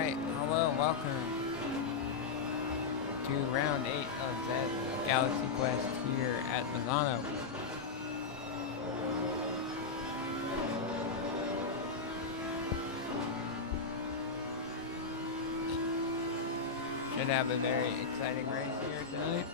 Alright, hello and welcome to round 8 of Zads Galaxy Quest here at Misano. Should have a very exciting race here tonight.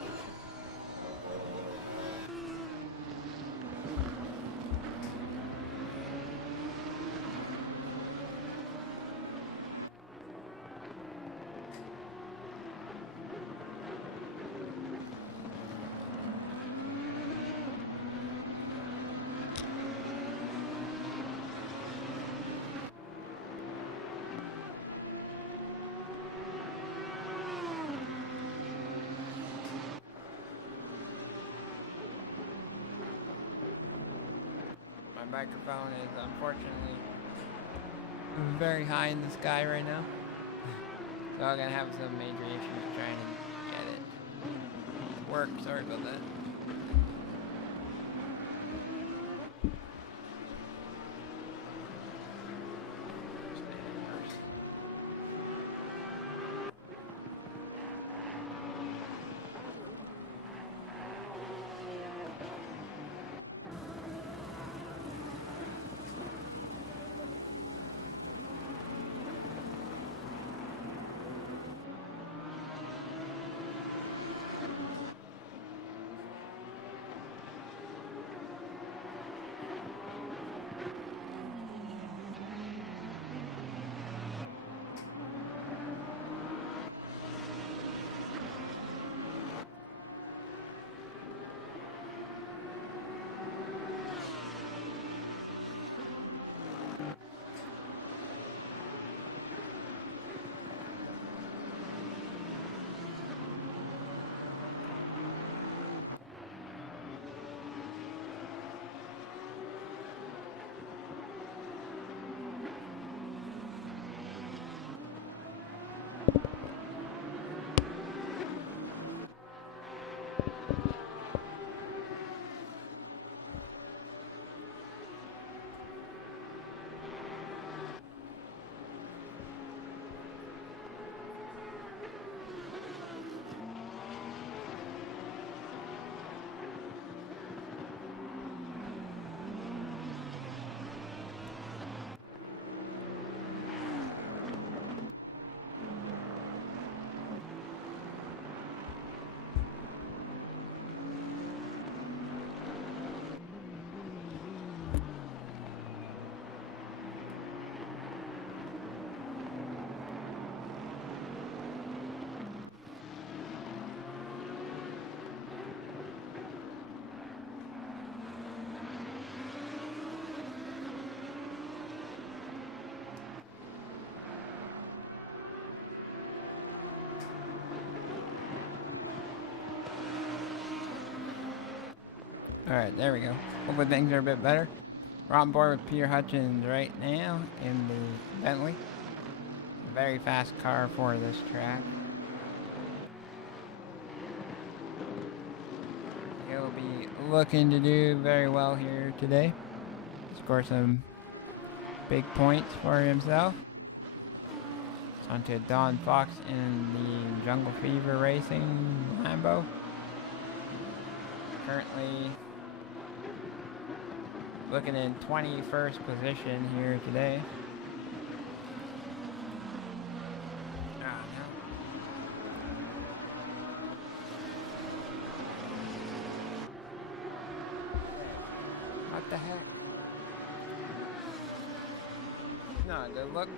My microphone is unfortunately very high in the sky right now. So I'm gonna have some major issues trying to get it to work. Sorry about that. Alright, there we go. Hopefully things are a bit better. We're on board with Peter Hutchins right now in the Bentley. A very fast car for this track. He'll be looking to do very well here today. Score some big points for himself. On to Don Fox in the Jungle Fever Racing Lambo. Currently looking in 21st position here today. What the heck? No, good look.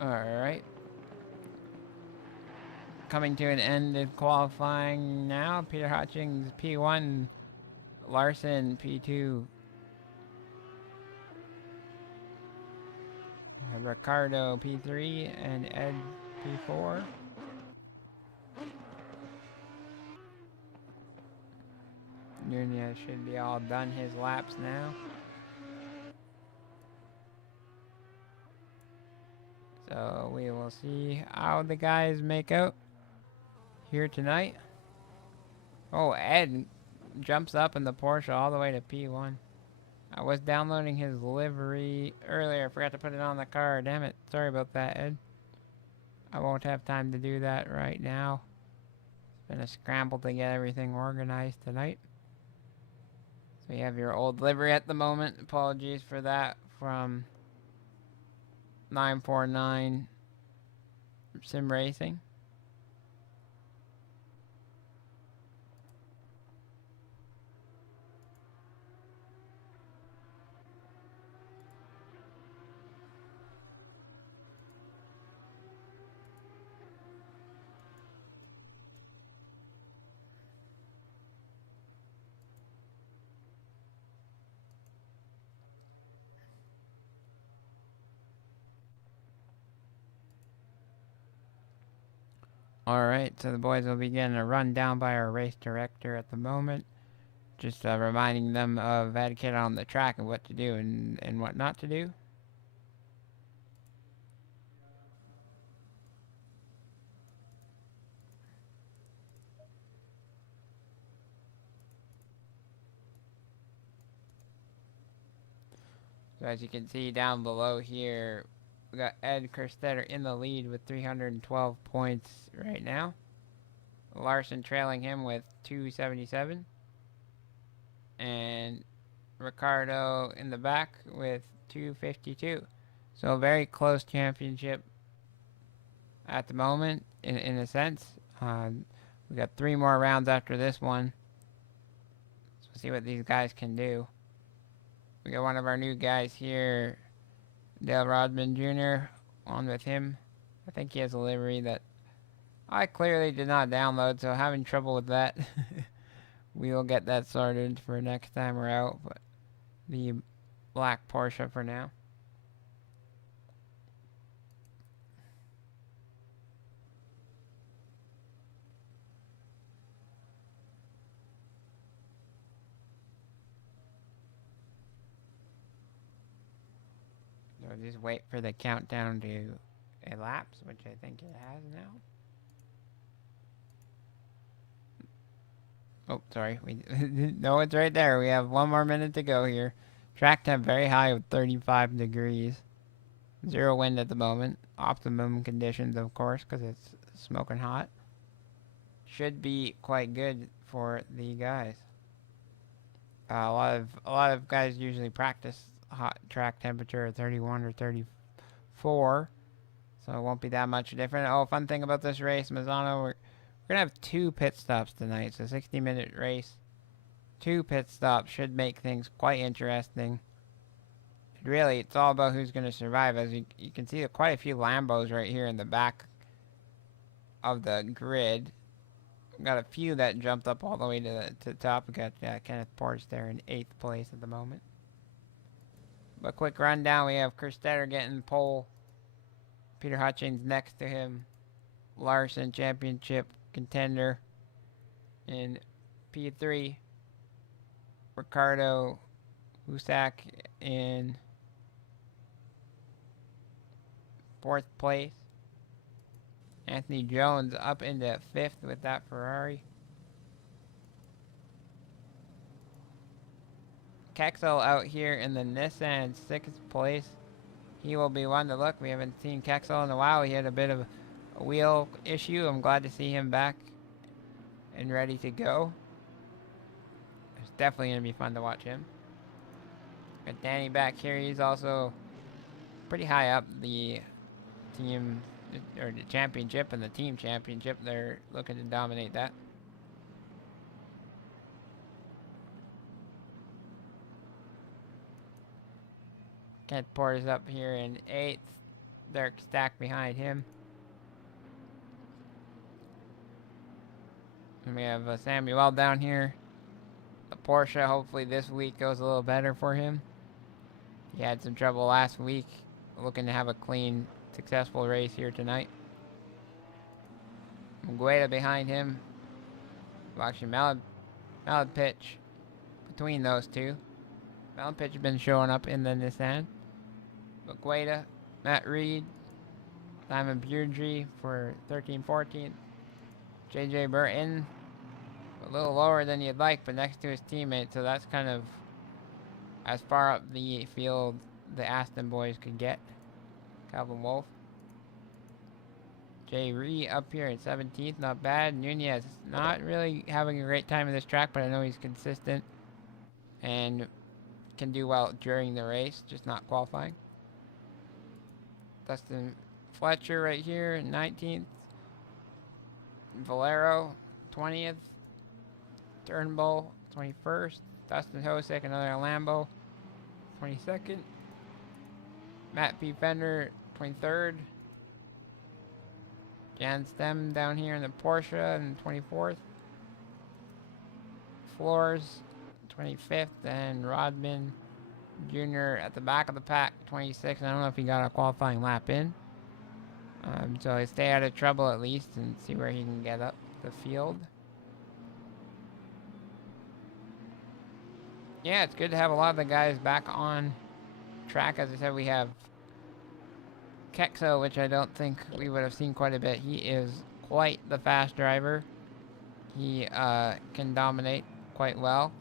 Alright. Coming to an end of qualifying now. Peter Hutchins P1, Larson P2. Ricardo P3 and Ed P4. Nunez should be all done his laps now. So we will see how the guys make out here tonight. Oh, Ed jumps up in the Porsche all the way to P1. I was downloading his livery earlier. I forgot to put it on the car. Damn it. Sorry about that, Ed. I won't have time to do that right now. It's been a scramble to get everything organized tonight. So you have your old livery at the moment. Apologies for that from 949 Sim Racing. Alright, so the boys will be getting a rundown by our race director at the moment. Just reminding them of etiquette on the track and what to do and what not to do. So as you can see down below here, we got Ed Kerstetter in the lead with 312 points right now. Larson trailing him with 277. And Ricardo in the back with 252. So a very close championship at the moment, in a sense. We got 3 more rounds after this one. So we'll see what these guys can do. We got one of our new guys here, Dale Rodman Jr. on with him. I think he has a livery that I clearly did not download, so having trouble with that. We will get that sorted for next time we're out, but the black Porsche for now. So just wait for the countdown to elapse, which I think it has now. Oh, sorry. No, it's right there. We have 1 more minute to go here. Track temp very high with 35 degrees. 0 wind at the moment. Optimum conditions, of course, because it's smoking hot. Should be quite good for the guys. A lot of guys usually practice hot track temperature at 31 or 34, so it won't be that much different. Oh, fun thing about this race, Misano, we're gonna have 2 pit stops tonight, so 60-minute race. 2 pit stops should make things quite interesting. Really, it's all about who's gonna survive. As you can see, quite a few Lambos right here in the back of the grid. We've got a few that jumped up all the way to the top. We got Kenneth Porch there in 8th place at the moment. But quick rundown, we have Kerstetter getting pole. Peter Hutchins next to him. Larson championship contender in P3. Ricardo Husak in 4th place. Anthony Jones up into 5th with that Ferrari. Kexel out here in the Nissan 6th place. He will be one to look. We haven't seen Kexel in a while. He had a bit of a wheel issue. I'm glad to see him back and ready to go. It's definitely going to be fun to watch him. Got Danny back here. He's also pretty high up the team, or the championship and the team championship. They're looking to dominate that. Kent Porter's up here in 8th. Dirk Stack behind him. And we have Samuel down here. The Porsche, hopefully this week goes a little better for him. He had some trouble last week looking to have a clean, successful race here tonight. Gueda behind him. Well, actually, Malad Pitch between those two. Malad Pitch has been showing up in the Nissan. But Gueda, Matt Reed, Simon Beardry for 13th, 14th. JJ Burton, a little lower than you'd like, but next to his teammate, so that's kind of as far up the field the Aston boys could get. Calvin Wolf. Jay Ree up here at 17th, not bad. Nunez not really having a great time in this track, but I know he's consistent and can do well during the race, just not qualifying. Dustin Fletcher right here, 19th. Valero, 20th. Turnbull, 21st. Dustin Hosek, another Lambo, 22nd. Matt P. Fender, 23rd. Jan Stem down here in the Porsche in 24th. Floors, 25th. And Rodman Jr. at the back of the pack, 26th. I don't know if he got a qualifying lap in. So he stay out of trouble at least and see where he can get up the field. Yeah, it's good to have a lot of the guys back on track. As I said, we have Kexo, which I don't think we would have seen quite a bit. He is quite the fast driver. He can dominate quite well.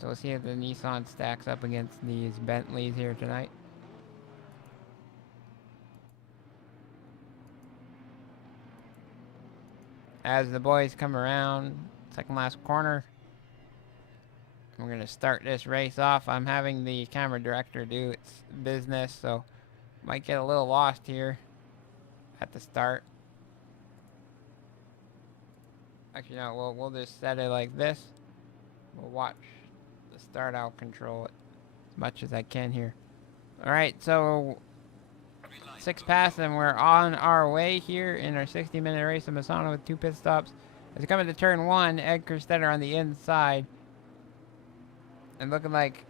So we'll see if the Nissan stacks up against these Bentleys here tonight. As the boys come around, second last corner, we're going to start this race off. I'm having the camera director do its business, so might get a little lost here at the start. Actually, no, we'll just set it like this. We'll watch the start. I'll control it as much as I can here. Alright, so 6 past and we're on our way here in our 60-minute race of Misano with 2 pit stops. As we come into turn 1, Ed Kerstetter on the inside. And looking like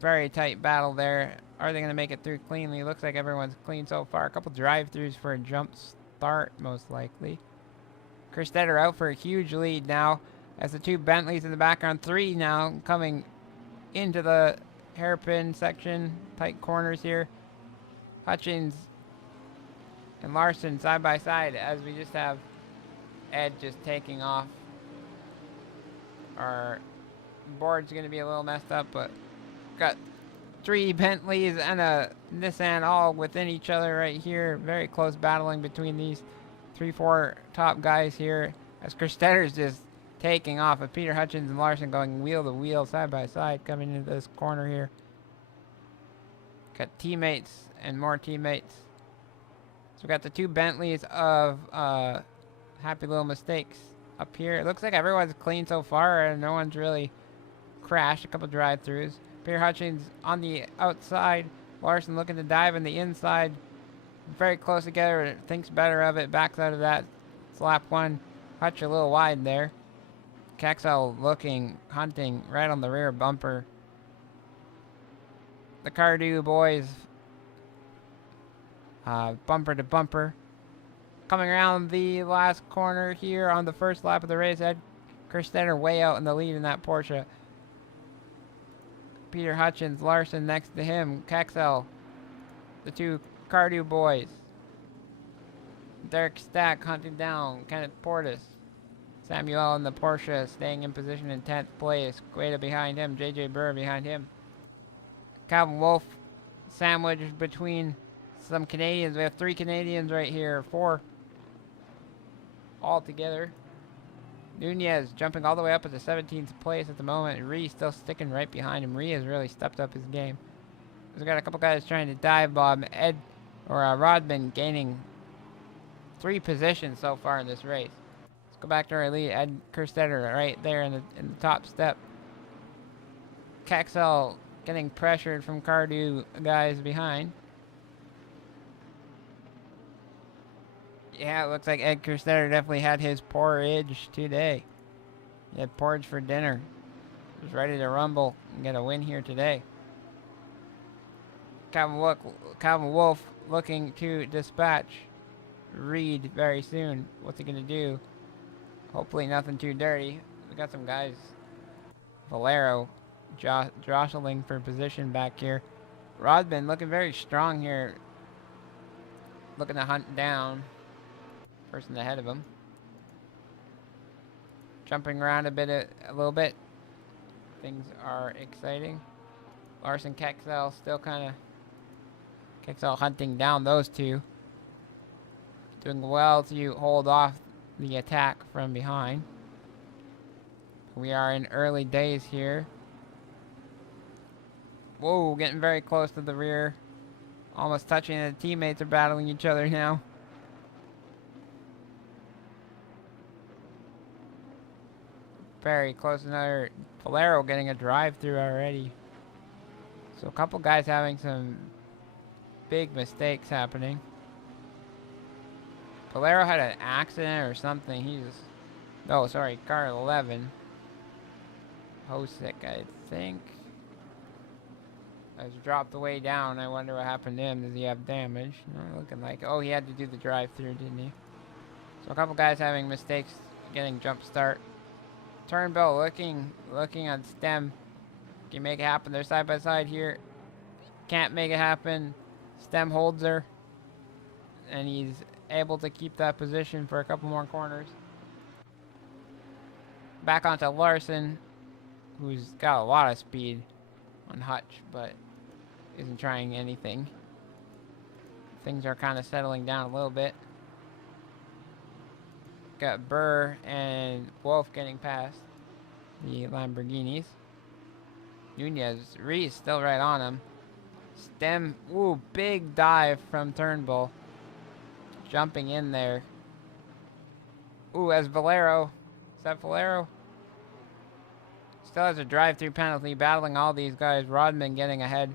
very tight battle there. Are they going to make it through cleanly? Looks like everyone's clean so far. A couple drive-thrus for a jump start, most likely. Kerstetter out for a huge lead now. As the 2 Bentleys in the background. 3 now coming into the hairpin section. Tight corners here. Hutchins and Larson side by side as we just have Ed just taking off. Our board's going to be a little messed up, but got 3 Bentleys and a Nissan all within each other right here. Very close battling between these 3-4 top guys here as Kerstetter's just taking off with Peter Hutchins and Larson going wheel to wheel, side by side, coming into this corner here. Got teammates and more teammates. So we got the 2 Bentleys of Happy Little Mistakes up here. It looks like everyone's clean so far and no one's really crashed. A couple drive-thrus. Peter Hutchins on the outside. Larson looking to dive in the inside. Very close together. Thinks better of it. Backs out of that. It's lap 1. Hutch a little wide there. Kexel looking, hunting right on the rear bumper. The Cardew boys, bumper to bumper. Coming around the last corner here on the first lap of the race, Ed Kerstetter way out in the lead in that Porsche. Peter Hutchins, Larson next to him, Kexel, the 2 Cardew boys. Derek Stack hunting down Kenneth Portis. Samuel in the Porsche staying in position in 10th place. Gueda behind him, JJ Burr behind him. Calvin Wolf sandwiched between some Canadians. We have 3 Canadians right here. 4 all together. Nunez jumping all the way up at the 17th place at the moment. Ree still sticking right behind him. Ree has really stepped up his game. We've got a couple guys trying to dive bomb. Rodman gaining 3 positions so far in this race. Let's go back to our lead. Ed Kerstetter right there in the top step. Kexel getting pressured from Cardew guys behind. Yeah, it looks like Ed Kerstetter definitely had his porridge today. He had porridge for dinner. He was ready to rumble and get a win here today. Calvin Wolf looking to dispatch Reed very soon. What's he gonna do? Hopefully nothing too dirty. We got some guys. Valero jostling for position back here. Rodman looking very strong here. Looking to hunt down person ahead of him. Jumping around a little bit. Things are exciting. Larson Kexel still kind of... Kexel hunting down those two. Doing well to hold off the attack from behind. We are in early days here. Whoa, getting very close to the rear. Almost touching it. The teammates are battling each other now. Very close. Another Valero getting a drive through already. So a couple guys having some big mistakes happening. Valero had an accident or something. Oh, sorry, car 11. Hosick, I think. Was dropped way down. I wonder what happened to him. Does he have damage? Not looking like. Oh, he had to do the drive-through, didn't he? So a couple guys having mistakes, getting jump start. Turnbull looking on Stem. Can make it happen. They're side by side here. Can't make it happen. Stem holds her, and he's able to keep that position for a couple more corners. Back onto Larson, who's got a lot of speed on Hutch, but isn't trying anything. Things are kind of settling down a little bit. Got Burr and Wolf getting past the Lamborghinis. Nunez, Reese still right on him. Stem, ooh, big dive from Turnbull. Jumping in there. Ooh, as Valero. Is that Valero? Still has a drive-through penalty, battling all these guys. Rodman getting ahead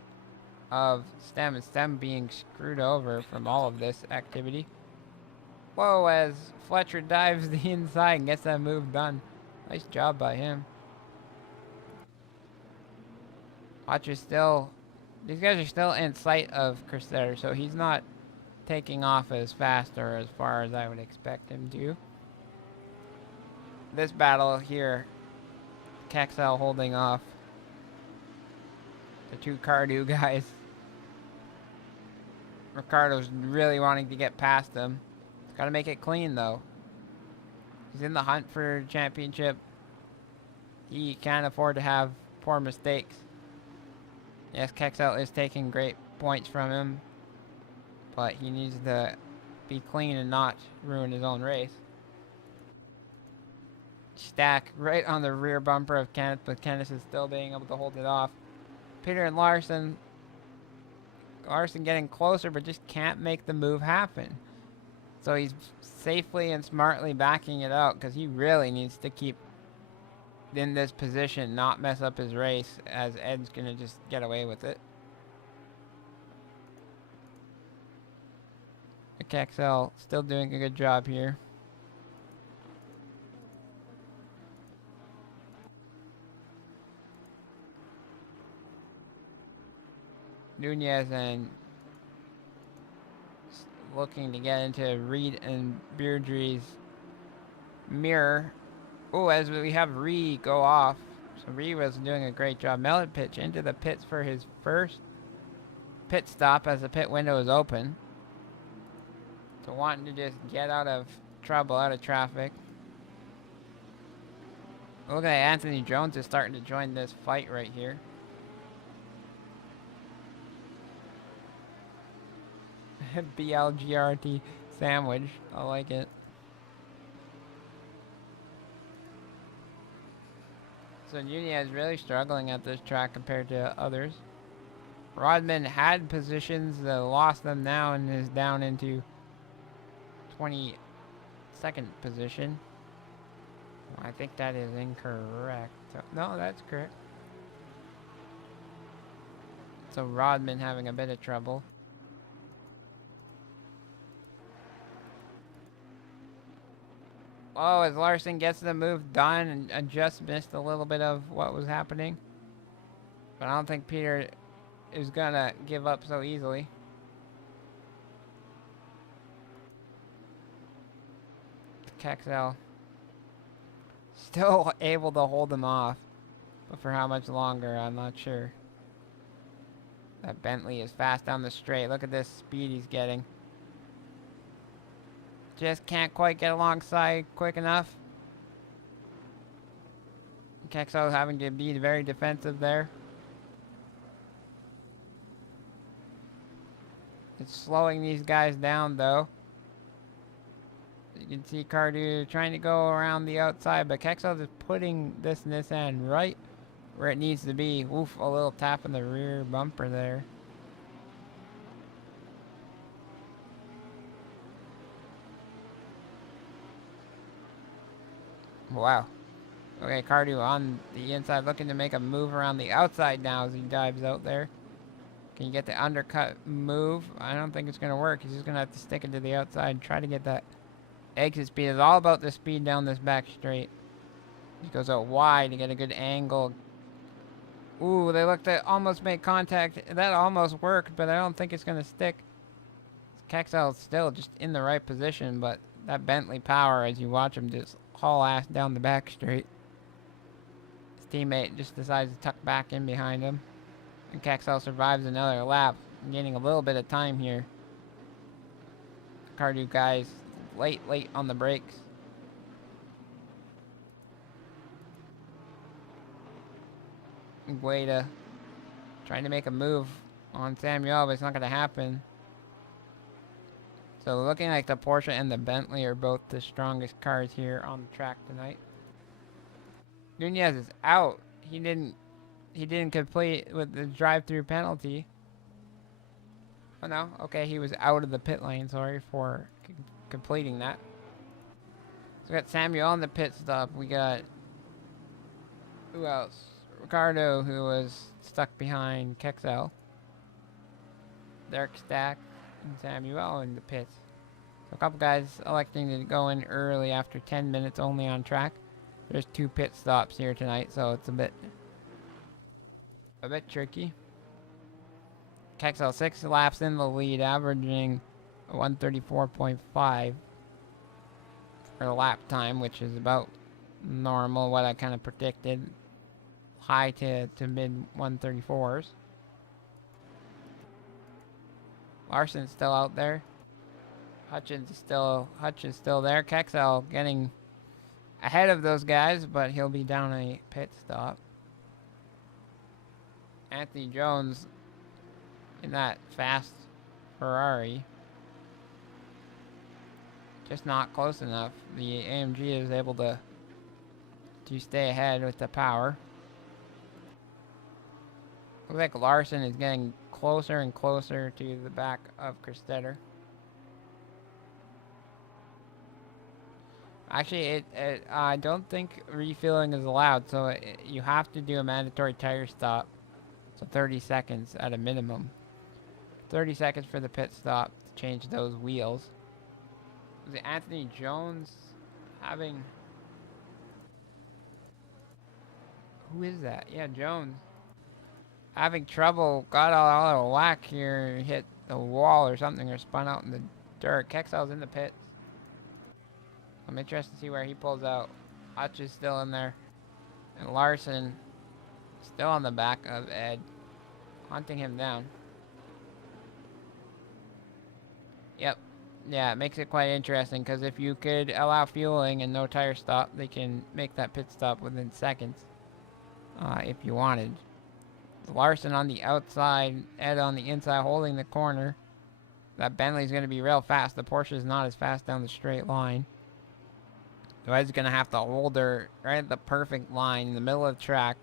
of Stem, and Stem being screwed over from all of this activity. Whoa, as Fletcher dives the inside and gets that move done. Nice job by him. Watch is still... These guys are still in sight of Crusader, so he's not taking off as fast or as far as I would expect him to. This battle here, Kexel holding off the two Cardew guys. Ricardo's really wanting to get past him. He's got to make it clean, though. He's in the hunt for championship. He can't afford to have poor mistakes. Yes, Kexel is taking great points from him, but he needs to be clean and not ruin his own race. Stack right on the rear bumper of Kenneth, but Kenneth is still being able to hold it off. Peter and Larson. Larson getting closer, but just can't make the move happen. So he's safely and smartly backing it out, because he really needs to keep in this position, not mess up his race, as Ed's going to just get away with it. Kexel still doing a good job here. Nunez and looking to get into Reed and Beardry's mirror. Oh, as we have Reed go off. So Reed was doing a great job. Mellet pitch into the pits for his first pit stop as the pit window is open. So wanting to just get out of trouble, out of traffic. Look at Anthony Jones is starting to join this fight right here. BLGRT sandwich. I like it. So Nunez is really struggling at this track compared to others. Rodman had positions, lost them now, and is down into 22nd position. I think that is incorrect. So, no, that's correct. So Rodman having a bit of trouble. Oh, as Larson gets the move done and just missed a little bit of what was happening. But I don't think Peter is gonna give up so easily. Kexel still able to hold him off, but for how much longer, I'm not sure. That Bentley is fast down the straight. Look at this speed he's getting. Just can't quite get alongside quick enough. Kexel having to be very defensive there. It's slowing these guys down though. You can see Cardew trying to go around the outside, but Kexel is putting this Nissan right where it needs to be. Oof, a little tap in the rear bumper there. Wow. Okay, Cardew on the inside looking to make a move around the outside now as he dives out there. Can you get the undercut move? I don't think it's going to work. He's just going to have to stick it to the outside and try to get that exit speed. It's all about the speed down this back straight. He goes out wide to get a good angle. Ooh, they looked to almost make contact. That almost worked, but I don't think it's going to stick. Kexel's still just in the right position, but that Bentley power as you watch him just haul ass down the back straight. His teammate just decides to tuck back in behind him. And Kexel survives another lap, gaining a little bit of time here. Cardew guys late on the brakes. Guida trying to make a move on Samuel, but it's not going to happen. So looking like the Porsche and the Bentley are both the strongest cars here on the track tonight. Nunez is out. He didn't complete with the drive-through penalty. Oh no, okay, he was out of the pit lane. Sorry for completing that. So we got Samuel on the pit stop. We got who else? Ricardo, who was stuck behind Kexel. Derek Stack and Samuel in the pits. So a couple guys electing to go in early after 10 minutes only on track. There's 2 pit stops here tonight, so it's a bit tricky. Kexel 6 laps in the lead, averaging 134.5 for lap time, which is about normal, what I kind of predicted. High to mid 134s. Larson's still out there. Hutch is still there. Kexel getting ahead of those guys, but he'll be down a pit stop. Anthony Jones in that fast Ferrari. Just not close enough. The AMG is able to stay ahead with the power. Looks like Larson is getting closer and closer to the back of Christetter. Actually, I don't think refueling is allowed, so you have to do a mandatory tire stop. So 30 seconds at a minimum. 30 seconds for the pit stop to change those wheels. Was it Anthony Jones having... Who is that? Yeah, Jones. Having trouble, got all out of whack here, hit the wall or something, or spun out in the dirt. Kexel's in the pits. I'm interested to see where he pulls out. Hutch is still in there. And Larson still on the back of Ed, hunting him down. Yep. Yeah, it makes it quite interesting, because if you could allow fueling and no tire stop, they can make that pit stop within seconds, if you wanted. Larson on the outside, Ed on the inside holding the corner. That Bentley's going to be real fast. The Porsche is not as fast down the straight line. So Ed's going to have to hold her right at the perfect line in the middle of the track.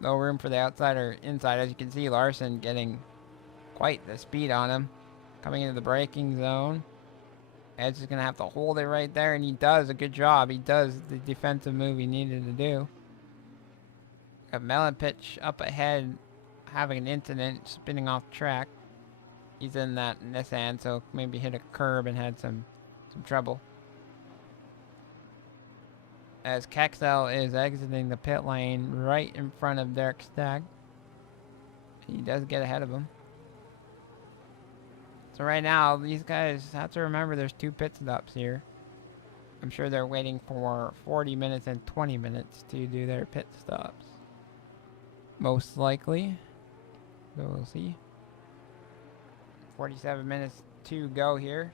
No room for the outside or inside. As you can see, Larson getting quite the speed on him. Coming into the braking zone. Ed's just going to have to hold it right there, and he does a good job. He does the defensive move he needed to do. Got Melon Pitch up ahead, having an incident, spinning off track. He's in that Nissan, so maybe hit a curb and had some trouble. As Kexel is exiting the pit lane right in front of Derek Stagg. he does get ahead of him. So right now, these guys have to remember there's 2 pit stops here. I'm sure they're waiting for 40 minutes and 20 minutes to do their pit stops. Most likely. So we'll see. 47 minutes to go here.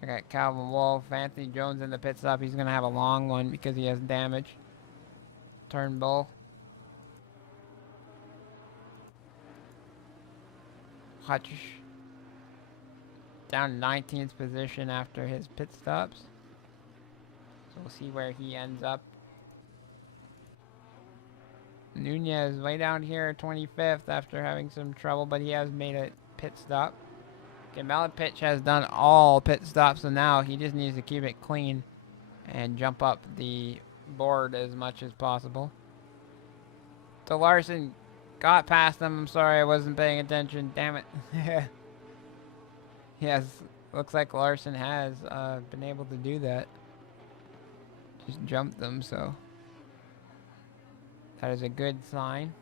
So I got Calvin Wolf, Anthony Jones in the pit stop. He's going to have a long one because he has damage. Turnbull. Hutch down to 19th position after his pit stops. So we'll see where he ends up. Nunez way down here, 25th after having some trouble, but he has made a pit stop. Okay, Pitch has done all pit stops, so now he just needs to keep it clean and jump up the board as much as possible. So Larson got past him. I'm sorry, I wasn't paying attention. Damn it. Yes, looks like Larson has been able to do that. Just jumped them, so that is a good sign.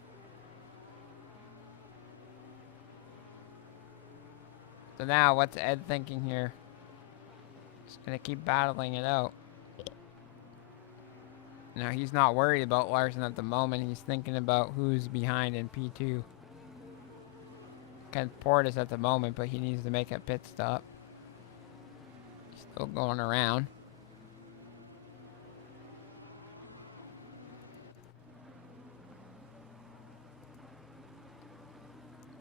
So now, what's Ed thinking here? Just gonna keep battling it out. Now, he's not worried about Larson at the moment. He's thinking about who's behind in P2. Kent Portis at the moment, but he needs to make a pit stop. He's still going around.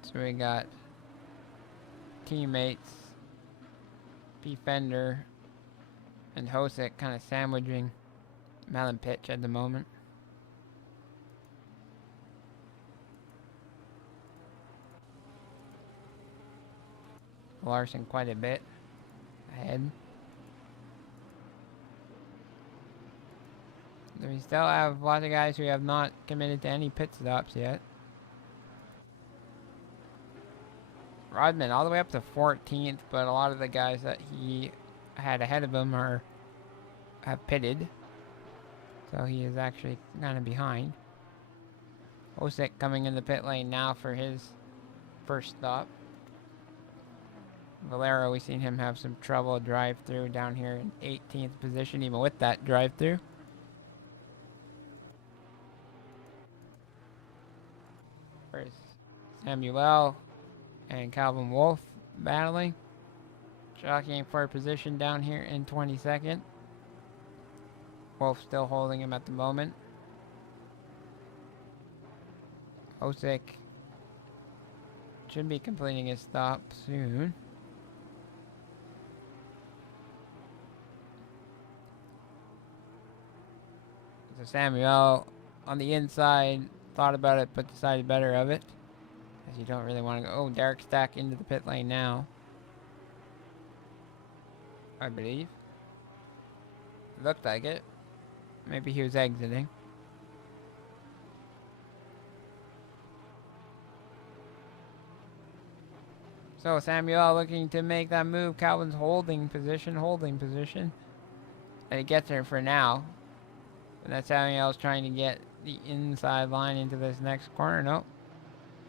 So we got teammates, P. Fender, and Hosick kind of sandwiching Pitch at the moment. Larson quite a bit ahead. We still have a lot of guys who have not committed to any pit stops yet. Rodman all the way up to 14th, but a lot of the guys that he had ahead of him have pitted. So he is actually kind of behind. Osick coming in the pit lane now for his first stop. Valero, we've seen him have some trouble drive-through down here in 18th position, even with that drive-through. There's Samuel and Calvin Wolf battling. Jockeying for a position down here in 22nd. Wolf still holding him at the moment. Osick should be completing his stop soon. So Samuel on the inside thought about it but decided better of it. As you don't really want to go. Oh, Derek Stack into the pit lane now, I believe. Looked like it. Maybe he was exiting. So Samuel looking to make that move. Calvin's holding position. And he gets there for now. And that's Samuel's trying to get the inside line into this next corner. Nope.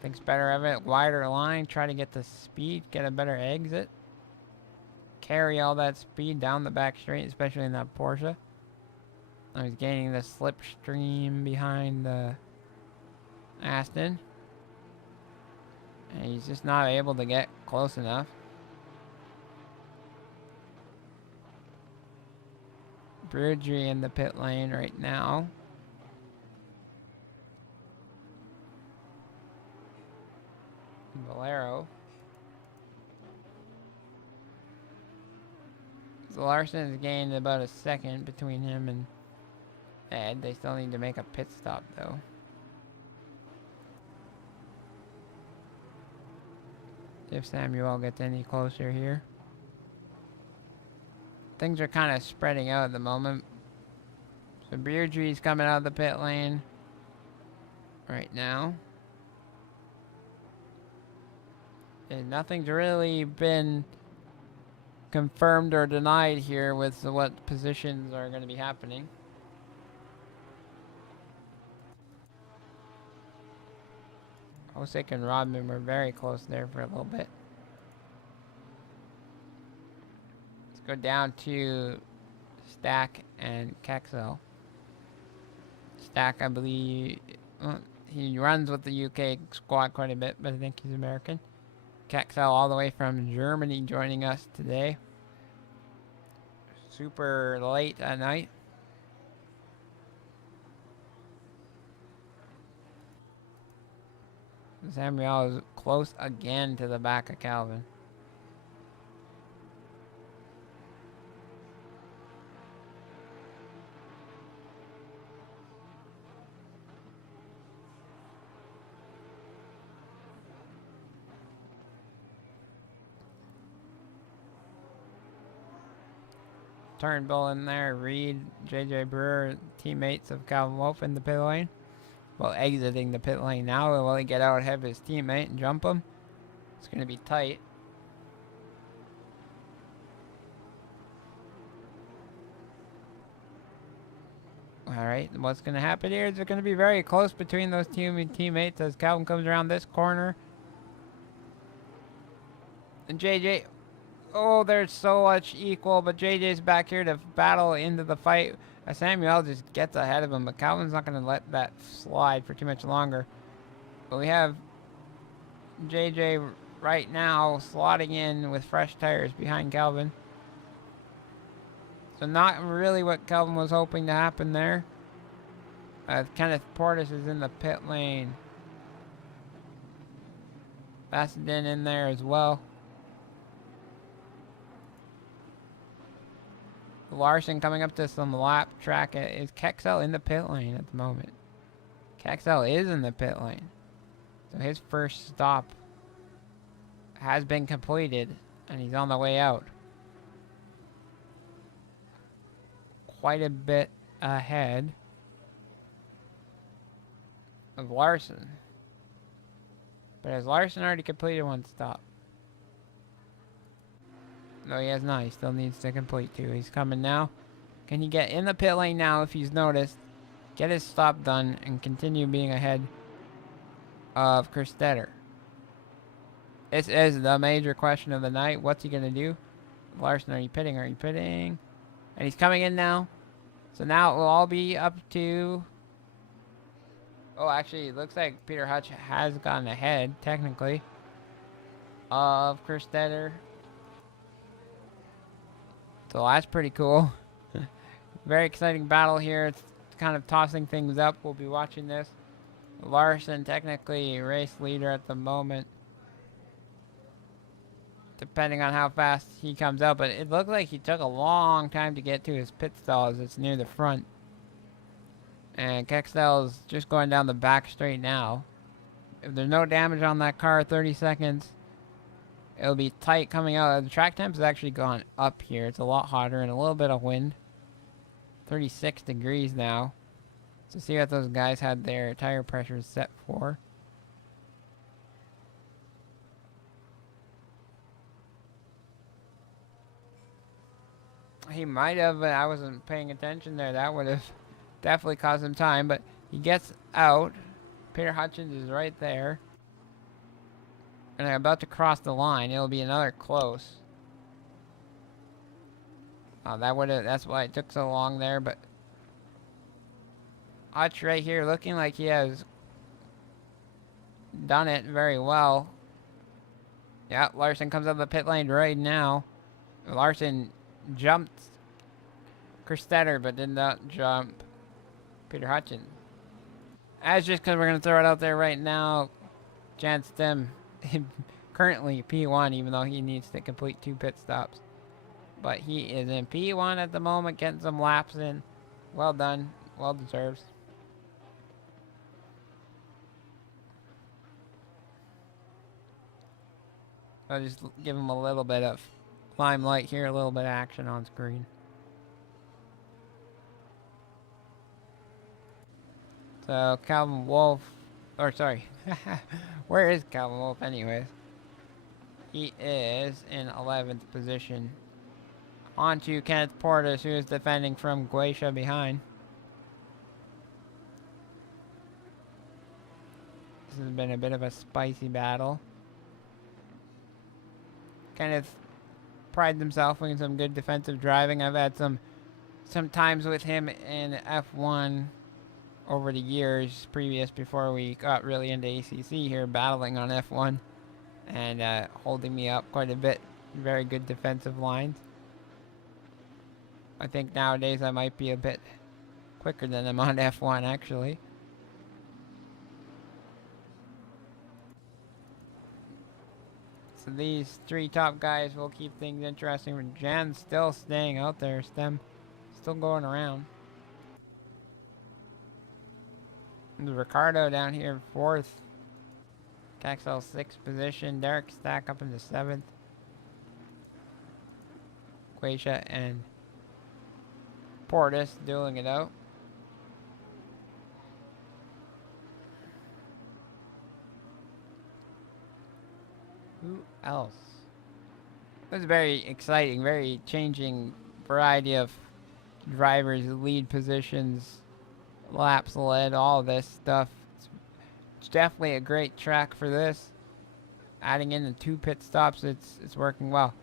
Thinks better of it. Wider line. Try to get the speed. Get a better exit. Carry all that speed down the back straight, especially in that Porsche. Now he's gaining the slipstream behind the Aston. And he's just not able to get close enough. Brudry in the pit lane right now. Valero. So Larson has gained about a second between him and Ed. They still need to make a pit stop though. If Samuel gets any closer here. Things are kind of spreading out at the moment. So Beardry's coming out of the pit lane right now. And nothing's really been confirmed or denied here with what positions are going to be happening. Osik and Rodman were very close there for a little bit. Let's go down to Stack and Kexel. Stack, I believe, he runs with the UK squad quite a bit, but I think he's American. Kexel all the way from Germany joining us today. Super late at night. Samuel is close again to the back of Calvin. Turnbull in there, Reed, JJ Brewer, teammates of Calvin Wolf in the pit lane. Well, exiting the pit lane now. Will he get out ahead of his teammate and jump him? It's going to be tight. Alright, what's going to happen here is it's going to be very close between those two teammates as Calvin comes around this corner. And JJ, oh, they're so much equal, but JJ's back here to battle into the fight. Samuel just gets ahead of him, but Calvin's not going to let that slide for too much longer. But we have JJ right now slotting in with fresh tires behind Calvin. So not really what Calvin was hoping to happen there. Kenneth Portis is in the pit lane. Bassadin in there as well. Larson coming up to some lap track. Is Kexel in the pit lane at the moment? Kexel is in the pit lane. So his first stop has been completed and he's on the way out. Quite a bit ahead of Larson. But has Larson already completed one stop? No, he has not. He still needs to complete two. He's coming now. Can he get in the pit lane now if he's noticed? Get his stop done and continue being ahead of Kerstetter. This is the major question of the night. What's he going to do? Larson, are you pitting? Are you pitting? And he's coming in now. So now it will all be up to... Oh, actually, it looks like Peter Hutch has gotten ahead, technically, of Kerstetter. So that's pretty cool. Very exciting battle here. It's kind of tossing things up. We'll be watching this. Larson, technically race leader at the moment, depending on how fast he comes out. But it looked like he took a long time to get to his pit stall as it's near the front. And Kexel's just going down the back straight now. If there's no damage on that car, 30 seconds. It'll be tight coming out. The track temp has actually gone up here. It's a lot hotter and a little bit of wind. 36 degrees now. So see what those guys had their tire pressures set for. He might have, but I wasn't paying attention there. That would have definitely caused him time. But he gets out. Peter Hutchins is right there. And I'm about to cross the line. It'll be another close. That's why it took so long there, but Hutch right here looking like he has done it very well. Yeah, Larson comes out of the pit lane right now. Larson jumped Kerstetter, but did not jump Peter Hutchins. That's just because we're going to throw it out there right now. Jan Stem currently P1, even though he needs to complete 2 pit stops. But he is in P1 at the moment, getting some laps in. Well done. Well deserved. I'll just give him a little bit of limelight here, a little bit of action on screen. So Calvin Wolf, or sorry, where is Calvin Wolf anyways? He is in 11th position On to Kenneth Portis, who is defending from Guacia behind. This has been a bit of a spicy battle. Kenneth prides himself in some good defensive driving. I've had some times with him in F1 over the years previous, before we got really into ACC here, battling on F1 and holding me up quite a bit. Very good defensive lines. I think nowadays I might be a bit quicker than him on F1, actually. So these three top guys will keep things interesting. Jan's still staying out there. Stem still going around. And Ricardo down here 4th. Caxel 6th position. Derek Stack up into 7th. Guacia and Portis dueling it out. Who else? It was very exciting, very changing variety of drivers, lead positions, laps led, all this stuff. It's definitely a great track for this. Adding in the 2 pit stops, it's working well.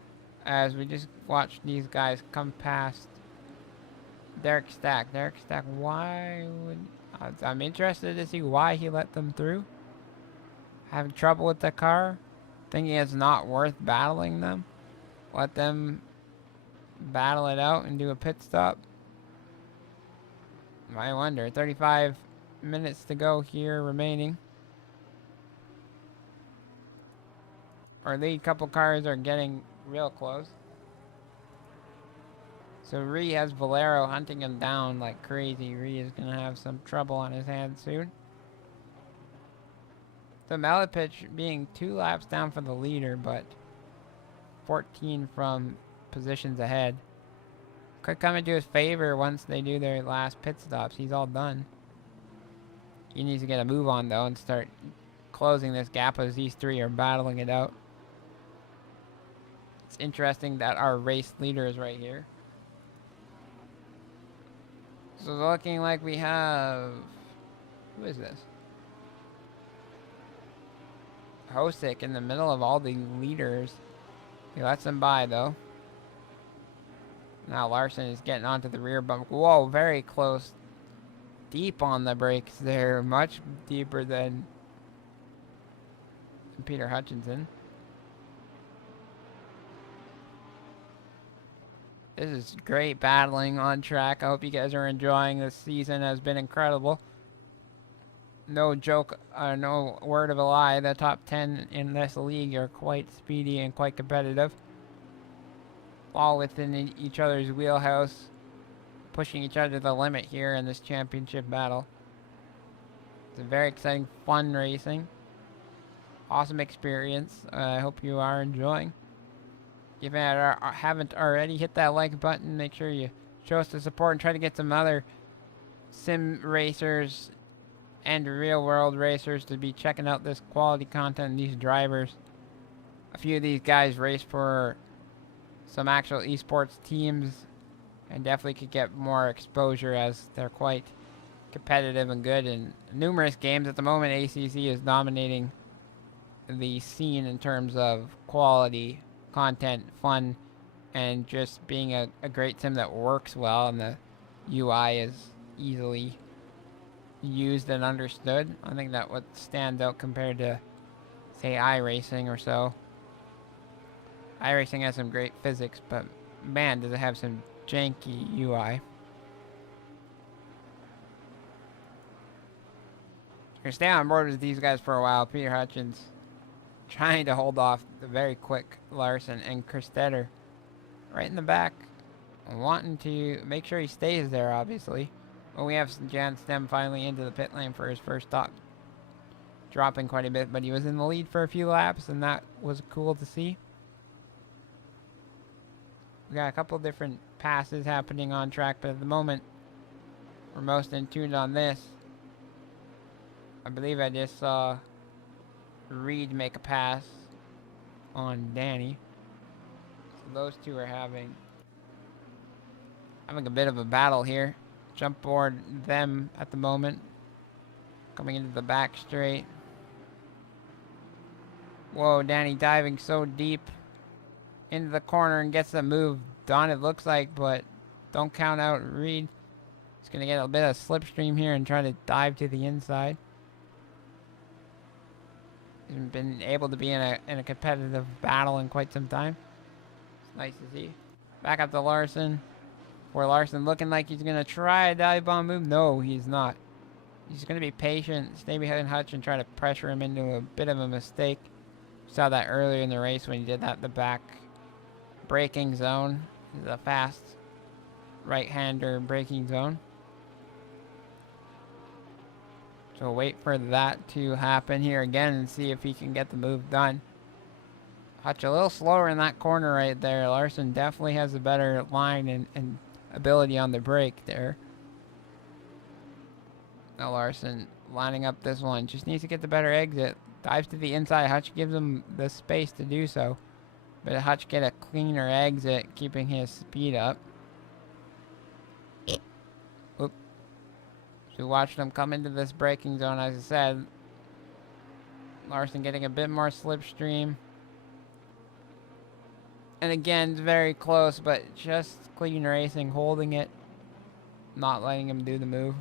As we just watched these guys come past Derek Stack, why would... I'm interested to see why he let them through. Having trouble with the car. Thinking it's not worth battling them. Let them battle it out and do a pit stop. I wonder. 35 minutes to go here remaining. Our lead couple cars are getting real close. So Ree has Valero hunting him down like crazy. Ree is going to have some trouble on his hands soon. So Malapich being 2 laps down for the leader, but 14 from positions ahead. Could come into his favor once they do their last pit stops. He's all done. He needs to get a move on, though, and start closing this gap as these 3 are battling it out. It's interesting that our race leader is right here. So it's looking like we have... Who is this? Hosick in the middle of all the leaders. He lets them by, though. Now Larson is getting onto the rear bump. Whoa, very close. Deep on the brakes there. Much deeper than Peter Hutchinson. This is great battling on track. I hope you guys are enjoying this season. It has been incredible. No joke, no word of a lie. The top 10 in this league are quite speedy and quite competitive. All within each other's wheelhouse, pushing each other to the limit here in this championship battle. It's a very exciting, fun racing. Awesome experience. I hope you are enjoying. If you haven't already, hit that like button. Make sure you show us the support and try to get some other sim racers and real world racers to be checking out this quality content and these drivers. A few of these guys race for some actual esports teams and definitely could get more exposure as they're quite competitive and good in numerous games. At the moment, ACC is dominating the scene in terms of quality, content, fun, and just being a great sim that works well, and the UI is easily used and understood. I think that what stands out compared to, say, iRacing or so. iRacing has some great physics, but man, does it have some janky UI. We're gonna stay on board with these guys for a while. Peter Hutchins trying to hold off the very quick Larson, and Kristetter right in the back, wanting to make sure he stays there, obviously. Well, we have Jan Stem finally into the pit lane for his first stop, dropping quite a bit, but he was in the lead for a few laps, and that was cool to see. We got a couple different passes happening on track, but at the moment, we're most in tune on this. I believe I just saw Reed make a pass on Danny. So those two are having having a bit of a battle here. Jump board them at the moment. Coming into the back straight. Whoa, Danny diving so deep into the corner and gets the move done, it looks like, but don't count out Reed. He's going to get a bit of slipstream here and try to dive to the inside. He's been able to be in a competitive battle in quite some time. It's nice to see. Back up to Larson. Where Larson looking like he's going to try a dive bomb move. No, he's not. He's going to be patient, stay behind Hutch and try to pressure him into a bit of a mistake. Saw that earlier in the race when he did that, the back braking zone. This is a fast right-hander braking zone. So wait for that to happen here again and see if he can get the move done. Hutch a little slower in that corner right there. Larson definitely has a better line and ability on the brake there. Now Larson lining up this one. Just needs to get the better exit. Dives to the inside. Hutch gives him the space to do so. But Hutch get a cleaner exit, keeping his speed up. Oop. So watched him come into this braking zone, as I said. Larson getting a bit more slipstream. And again, it's very close, but just clean racing, holding it. Not letting him do the move.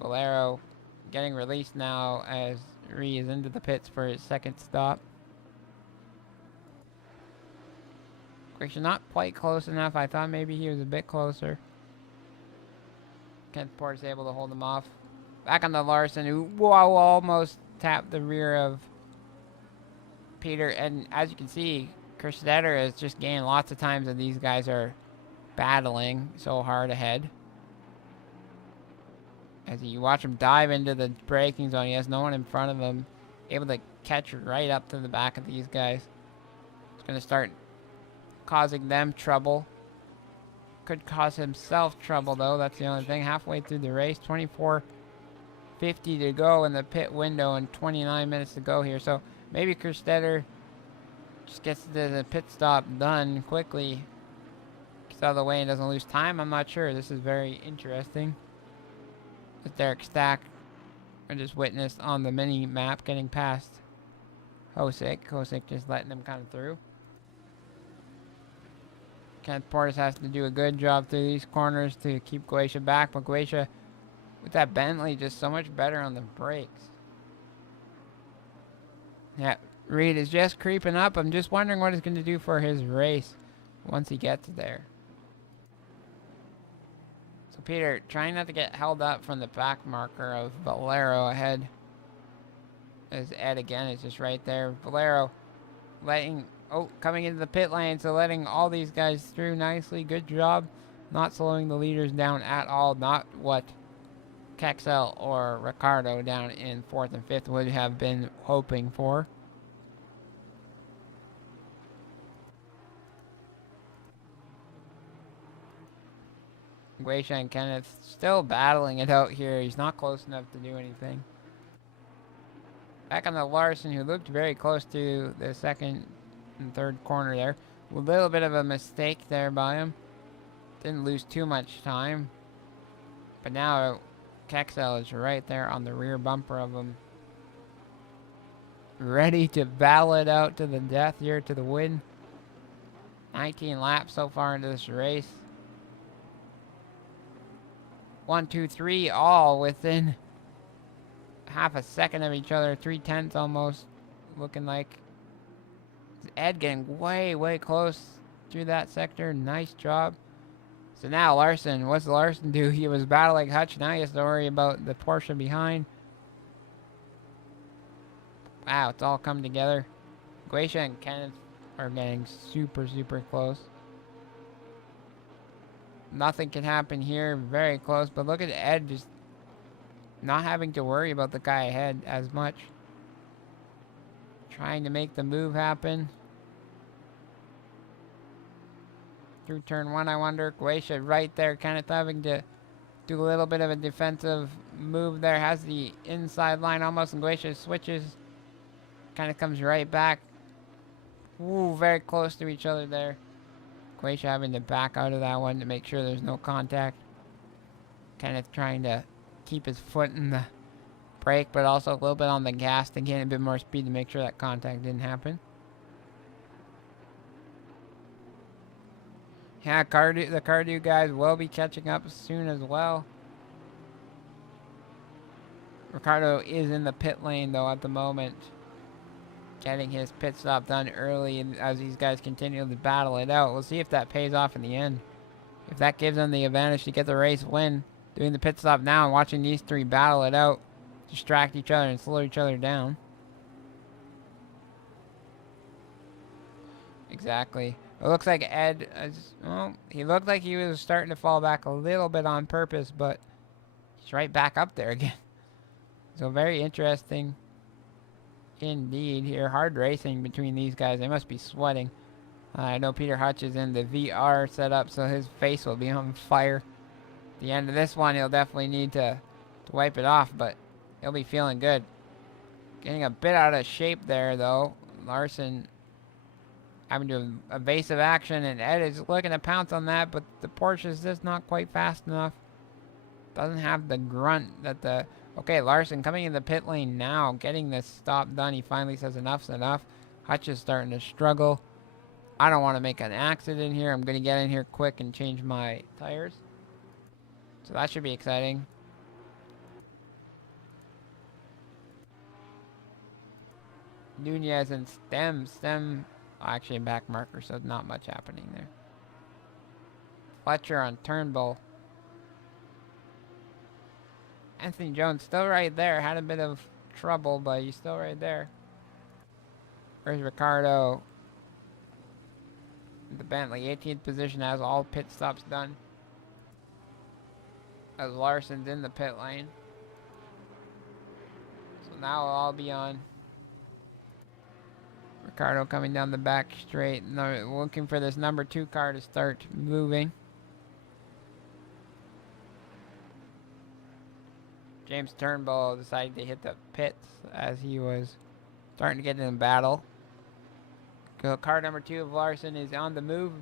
Valero getting released now as Reed is into the pits for his second stop. Actually, not quite close enough. I thought maybe he was a bit closer. Kent Porter's able to hold him off. Back on the Larson, who almost tapped the rear of Peter. And as you can see, Kerstetter has just gained lots of times that these guys are battling so hard ahead. As you watch him dive into the braking zone, he has no one in front of him. Able to catch right up to the back of these guys. It's going to start causing them trouble. Could cause himself trouble, though. That's the only thing. Halfway through the race. 24:50 to go in the pit window and 29 minutes to go here. So maybe Kerstetter just gets the pit stop done quickly. Gets out of the way and doesn't lose time. I'm not sure. This is very interesting. As Derek Stack, I just witnessed on the mini map getting past Hosick. Hosick just letting him kind of through. Kent Portis has to do a good job through these corners to keep Guacia back, but Guacia with that Bentley just so much better on the brakes. Yeah, Reed is just creeping up. I'm just wondering what he's going to do for his race once he gets there. So Peter trying not to get held up from the back marker of Valero ahead. As Ed again is just right there. Valero coming into the pit lane, so letting all these guys through nicely. Good job. Not slowing the leaders down at all. Not what Kexel or Ricardo down in 4th and 5th would have been hoping for. Guacia and Kenneth still battling it out here. He's not close enough to do anything. Back on the Larson, who looked very close to the second and third corner there. A little bit of a mistake there by him. Didn't lose too much time. But now Kexel is right there on the rear bumper of him. Ready to battle it out to the death here, to the win. 19 laps so far into this race. 1, 2, 3, all within half a second of each other. 3/10 almost, looking like. Ed getting way close through that sector. Nice job. So now Larson, what's Larson do? He was battling Hutch. Now he has to worry about the Porsche behind. Wow, it's all come together. Guacia and Kenneth are getting super close. Nothing can happen here. Very close. But look at Ed just not having to worry about the guy ahead as much. Trying to make the move happen. Through turn 1, I wonder. Guacia right there. Kenneth having to do a little bit of a defensive move there. Has the inside line almost. And Guacia switches. Kind of comes right back. Ooh, very close to each other there. Quaisha having to back out of that one to make sure there's no contact. Kenneth trying to keep his foot in the brake, but also a little bit on the gas to gain a bit more speed to make sure that contact didn't happen. Yeah, the Cardew guys will be catching up soon as well. Ricardo is in the pit lane though at the moment, getting his pit stop done early, and as these guys continue to battle it out. We'll see if that pays off in the end. If that gives them the advantage to get the race win, doing the pit stop now and watching these three battle it out, distract each other and slow each other down. Exactly. It looks like Ed, well, he looked like he was starting to fall back a little bit on purpose, but he's right back up there again. So very interesting indeed here. Hard racing between these guys. They must be sweating. I know Peter Hutch is in the VR setup, so his face will be on fire. At the end of this one, he'll definitely need to wipe it off, but he'll be feeling good. Getting a bit out of shape there, though. Larson having to do evasive action, and Ed is looking to pounce on that, but the Porsche is just not quite fast enough. Doesn't have the grunt that the... Okay, Larson coming in the pit lane now, getting this stop done. He finally says enough's enough. Hutch is starting to struggle. I don't want to make an accident here. I'm going to get in here quick and change my tires. So that should be exciting. Nunez and Stem actually back marker, so not much happening there. Fletcher on Turnbull. Anthony Jones still right there. Had a bit of trouble, but he's still right there. Where's Ricardo? The Bentley, 18th position, has all pit stops done. As Larson's in the pit lane. So now we'll all be on. Ricardo coming down the back straight. No, looking for this number 2 car to start moving. James Turnbull decided to hit the pits as he was starting to get in a battle. Car number 2 of Larson is on the move.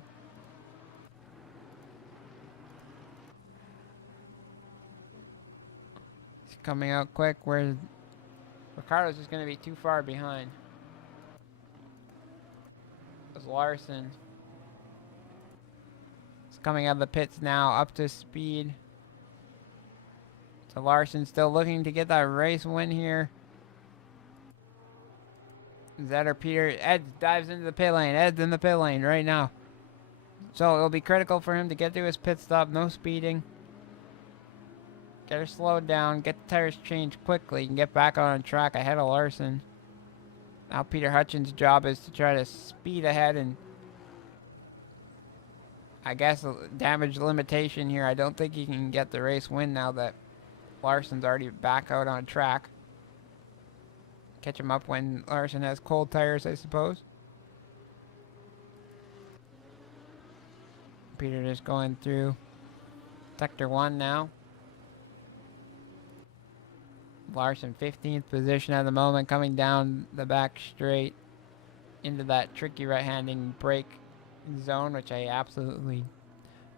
He's coming out quick. Where Ricardo's just going to be too far behind. It's Larson. He's coming out of the pits now, up to speed. So Larson still looking to get that race win here. Zed or Peter. Ed dives into the pit lane. Ed's in the pit lane right now. So it'll be critical for him to get to his pit stop. No speeding. Get her slowed down. Get the tires changed quickly. And get back on track ahead of Larson. Now Peter Hutchins' job is to try to speed ahead and... I guess damage limitation here. I don't think he can get the race win now that Larson's already back out on track. Catch him up when Larson has cold tires, I suppose. Peter just going through sector 1 now. Larson 15th position at the moment, coming down the back straight into that tricky right-handing brake zone, which I absolutely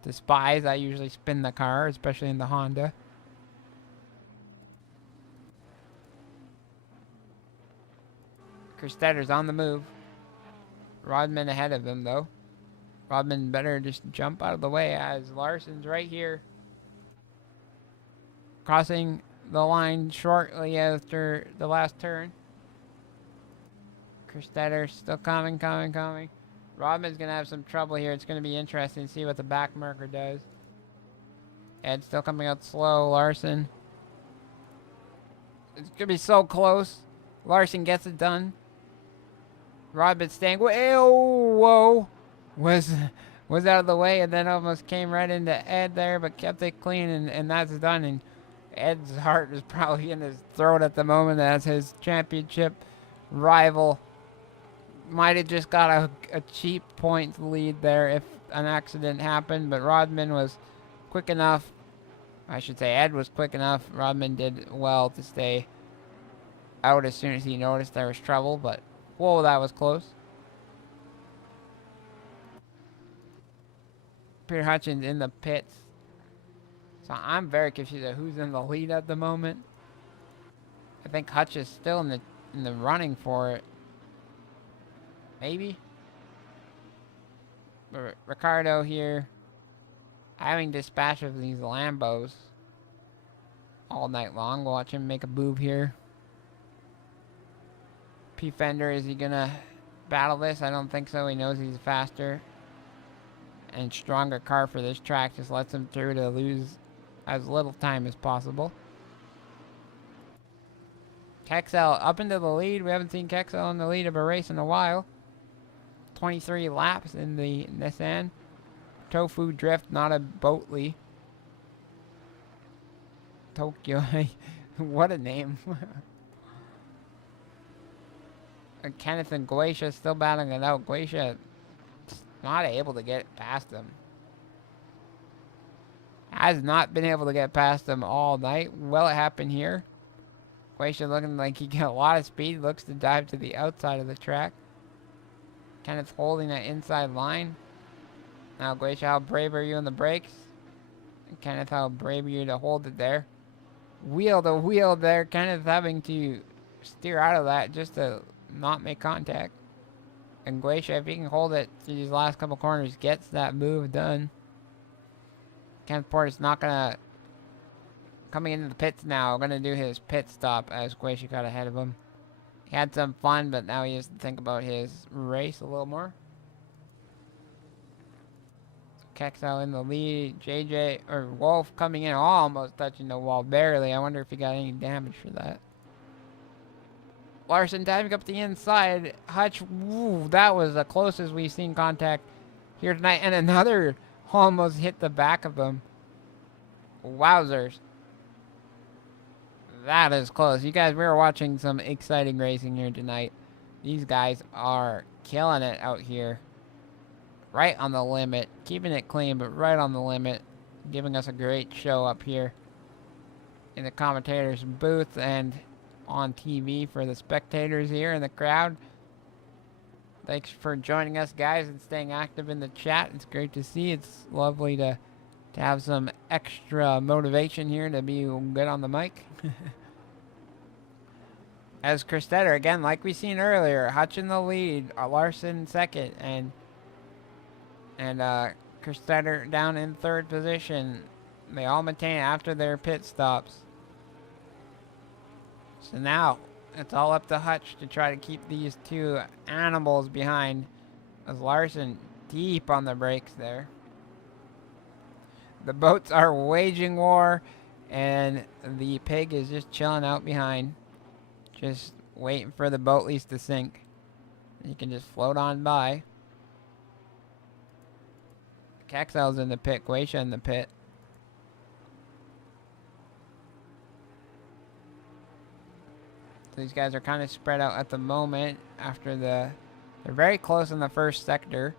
despise. I usually spin the car, especially in the Honda. Christetter's on the move. Rodman ahead of him, though. Rodman better just jump out of the way as Larson's right here. Crossing the line shortly after the last turn. Christetter still coming. Rodman's going to have some trouble here. It's going to be interesting to see what the back marker does. Ed still coming out slow. Larson. It's going to be so close. Larson gets it done. Rodman staying, whoa, was out of the way and then almost came right into Ed there, but kept it clean, and that's done. And Ed's heart is probably in his throat at the moment as his championship rival might have just got a cheap points lead there if an accident happened, but Rodman was quick enough. I should say Ed was quick enough. Rodman did well to stay out as soon as he noticed there was trouble, but whoa, that was close. Peter Hutchins in the pits. So I'm very confused at who's in the lead at the moment. I think Hutch is still in the running for it. Maybe. But Ricardo here having dispatch of these Lambos all night long. We'll watch him make a move here. P Fender, is he gonna battle this? I don't think so. He knows he's faster and stronger car for this track. Just lets him through to lose as little time as possible. Kexel up into the lead. We haven't seen Kexel in the lead of a race in a while. 23 laps in the Nissan. Tofu Drift, not a Boatley. Tokyo. What a name. Kenneth and Guacia still battling it out. Guacia not able to get past him. Has not been able to get past him all night. Will it happen here? Guacia looking like he got a lot of speed. Looks to dive to the outside of the track. Kenneth holding that inside line. Now, Guacia, how brave are you in the brakes? And Kenneth, how brave are you to hold it there? Wheel to wheel there. Kenneth having to steer out of that just to not make contact. And Guacia, if he can hold it through these last couple corners, gets that move done. Kenneth Porter's not gonna... Coming into the pits now, gonna do his pit stop as Guacia got ahead of him. He had some fun, but now he has to think about his race a little more. Kexel in the lead. JJ, or Wolf coming in, almost touching the wall, barely. I wonder if he got any damage for that. Larson diving up the inside. Hutch, woo, that was the closest we've seen contact here tonight. And another almost hit the back of him. Wowzers. That is close. You guys, we were watching some exciting racing here tonight. These guys are killing it out here. Right on the limit. Keeping it clean, but right on the limit. Giving us a great show up here in the commentator's booth and on TV for the spectators here in the crowd. Thanks for joining us, guys, and staying active in the chat. It's great to see. It's lovely to have some extra motivation here to be good on the mic. As Christetter, again, like we seen earlier, Hutch in the lead, Larson second, and Christetter down in third position. They all maintain after their pit stops. So now, it's all up to Hutch to try to keep these two animals behind, as Larson deep on the brakes there. The boats are waging war, and the pig is just chilling out behind, just waiting for the boatlies to sink. You can just float on by. Kexel's in the pit, Guacia in the pit. So these guys are kind of spread out at the moment after they're very close in the first sector.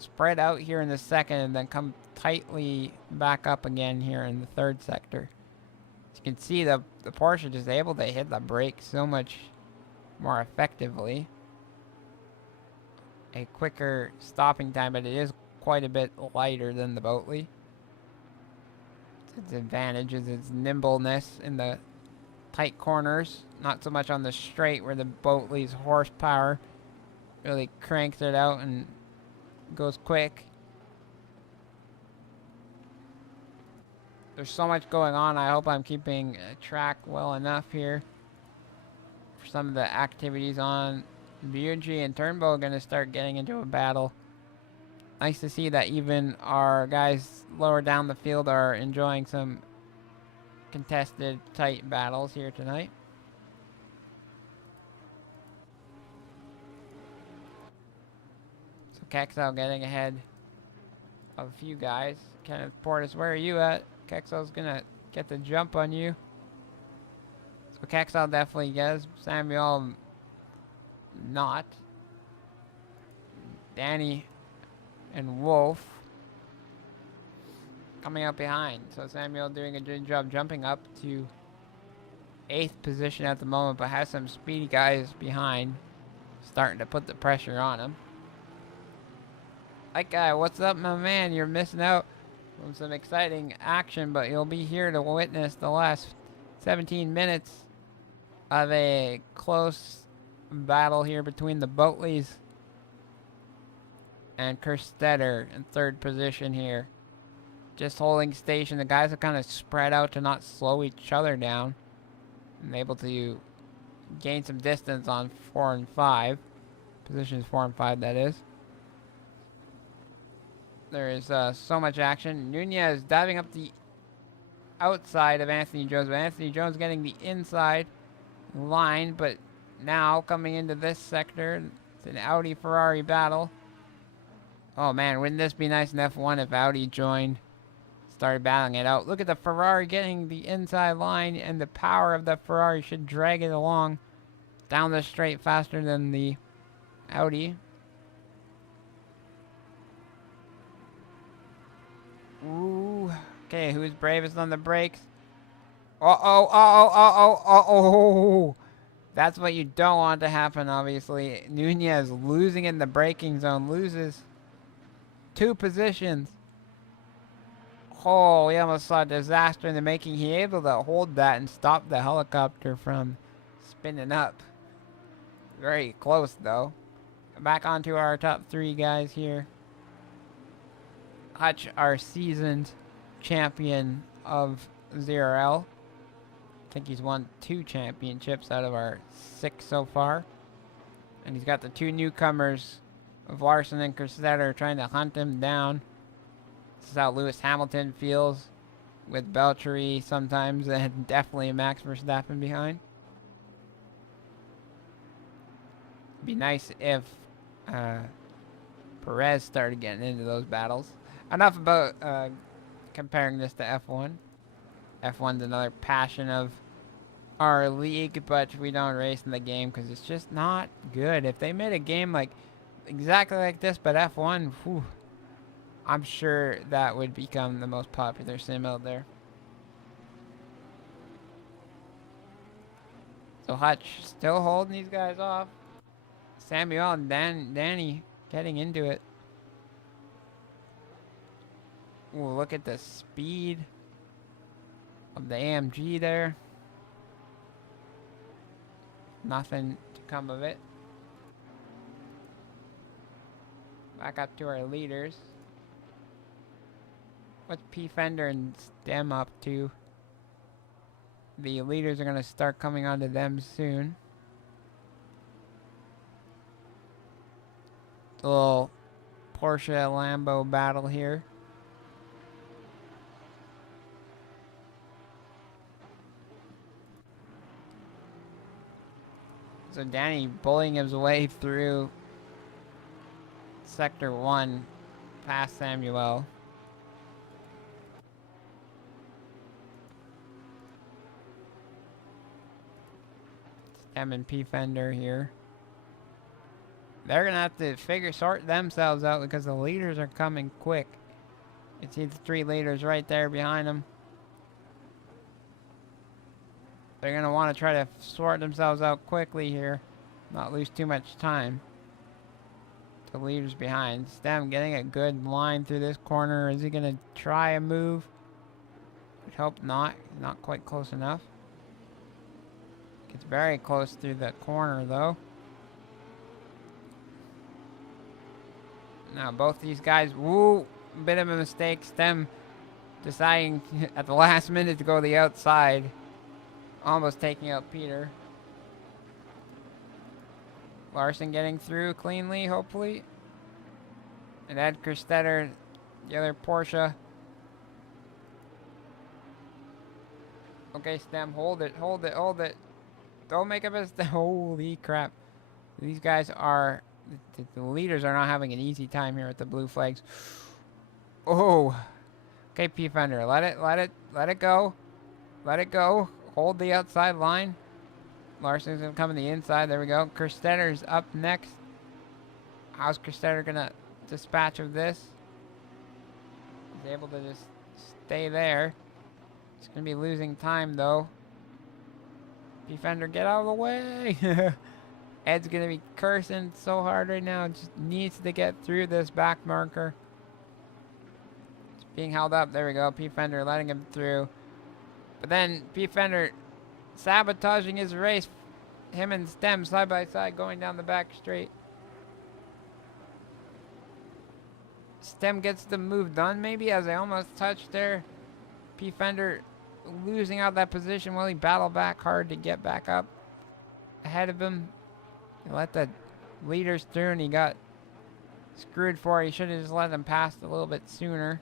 Spread out here in the second and then come tightly back up again here in the third sector. As you can see, the Porsche just able to hit the brake so much more effectively. A quicker stopping time, but it is quite a bit lighter than the Boatley. Its advantage is its nimbleness in the tight corners, not so much on the straight where the Boatley's horsepower really cranks it out and goes quick. There's so much going on. I hope I'm keeping track well enough here for some of the activities on. Bugie and Turnbow are going to start getting into a battle. Nice to see that even our guys lower down the field are enjoying some contested, tight battles here tonight. So Kexel getting ahead of a few guys. Kenneth Portis, where are you at? Kexel's gonna get the jump on you. So Kexel definitely gets. Samuel not. Danny and Wolf coming up behind. So Samuel doing a good job jumping up to 8th position at the moment, but has some speedy guys behind starting to put the pressure on him. Like, what's up, my man? You're missing out on some exciting action, but you'll be here to witness the last 17 minutes of a close battle here between the Boatleys and Kerstetter in third position here. Just holding station. The guys are kind of spread out to not slow each other down. And able to gain some distance on 4 and 5. Positions 4 and 5, that is. There is so much action. Nunez diving up the outside of Anthony Jones, but Anthony Jones getting the inside line. But now coming into this sector, it's an Audi-Ferrari battle. Oh man, wouldn't this be nice in F1 if Audi joined, started battling it out. Look at the Ferrari getting the inside line, and the power of the Ferrari should drag it along down the straight faster than the Audi. Ooh. Okay, who's bravest on the brakes? Uh-oh. That's what you don't want to happen, obviously. Nunez losing in the braking zone. Loses 2 positions. Oh, we almost saw a disaster in the making. He able to hold that and stop the helicopter from spinning up. Very close, though. Back onto our top 3 guys here. Hutch, our seasoned champion of 0L. I think he's won 2 championships out of our 6 so far. And he's got the 2 newcomers of Larson and Kerstetter trying to hunt him down. This is how Lewis Hamilton feels with Belchery sometimes, and definitely Max Verstappen behind. It'd be nice if Perez started getting into those battles. Enough about comparing this to F1. F1's another passion of our league, but we don't race in the game because it's just not good. If they made a game like exactly like this, but F1, whew, I'm sure that would become the most popular sim out there. So Hutch still holding these guys off. Samuel and Danny getting into it. Ooh, look at the speed of the AMG there. Nothing to come of it. Back up to our leaders. What's P Fender and Stem up to? The leaders are going to start coming onto them soon. It's a little Porsche Lambo battle here. So Danny bullying his way through Sector 1 past Samuel. Stem and P Fender here. They're gonna have to sort themselves out because the leaders are coming quick. You see the 3 leaders right there behind them. They're going to want to try to sort themselves out quickly here. Not lose too much time. The leaders behind. Stem getting a good line through this corner. Is he going to try a move? Would hope not. Not quite close enough. Gets very close through the corner though. Now both these guys, woo, bit of a mistake. Stem deciding at the last minute to go the outside. Almost taking out Peter. Larson getting through cleanly, hopefully. And Ed Kerstetter, the other Porsche. Okay, Stem, hold it. Don't make a mistake. Holy crap. These guys are... The leaders are not having an easy time here with the blue flags. Oh. Okay, P Fender, let it go. Let it go. Hold the outside line. Larson's going to come in the inside. There we go. Kerstetter's up next. How's Kerstetter going to dispatch of this? He's able to just stay there. He's going to be losing time, though. P Fender, get out of the way. Ed's going to be cursing so hard right now. Just needs to get through this back marker. It's being held up. There we go. P-Fender letting him through. But then P-Fender sabotaging his race. Him and Stem side by side going down the back straight. Stem gets the move done maybe as they almost touched there. P-Fender losing out that position. Will he battle back hard to get back up ahead of him? He let the leaders through and he got screwed for it. He should have just let them pass a little bit sooner.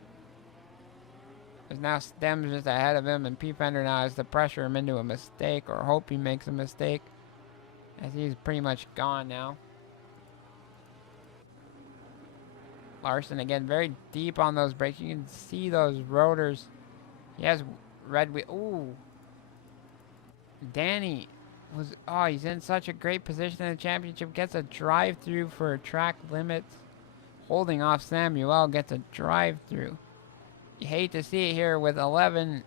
Because now Stem's just ahead of him and P-Fender now has to pressure him into a mistake or hope he makes a mistake, as he's pretty much gone now. Larson again very deep on those brakes. You can see those rotors. He has red wheel. Ooh. Danny was, oh, he's in such a great position in the championship. Gets a drive through for track limits. Holding off Samuel, gets a drive through. You hate to see it here with 11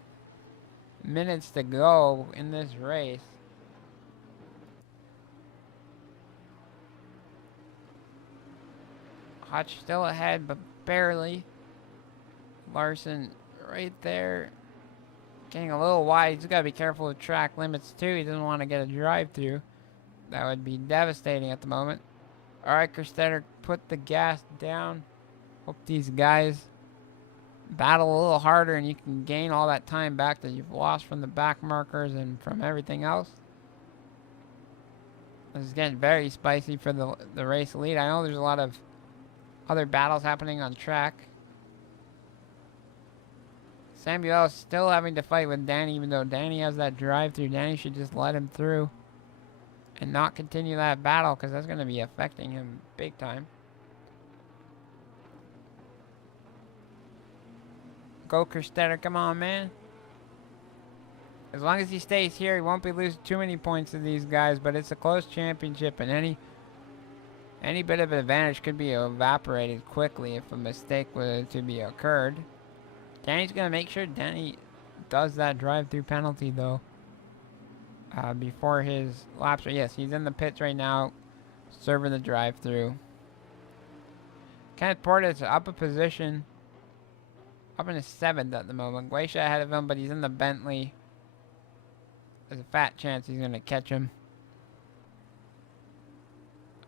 minutes to go in this race. Hutch still ahead, but barely. Larson right there. Getting a little wide. He's got to be careful with track limits too. He doesn't want to get a drive through. That would be devastating at the moment. Alright, Kerstetter, put the gas down. Hope these guys battle a little harder and you can gain all that time back that you've lost from the back markers and from everything else. This is getting very spicy for the race lead. I know there's a lot of other battles happening on track. Samuel is still having to fight with Danny, even though Danny has that drive through. Danny should just let him through and not continue that battle, because that's going to be affecting him big time. Go Kerstetter, come on, man. As long as he stays here, he won't be losing too many points to these guys, but it's a close championship, and any bit of advantage could be evaporated quickly if a mistake were to be occurred. Danny's going to make sure Danny does that drive-through penalty, though, before his laps. Yes, he's in the pits right now, serving the drive-through. Kenneth Portis up a position, up in his 7th at the moment. Glacia ahead of him, but he's in the Bentley. There's a fat chance he's going to catch him.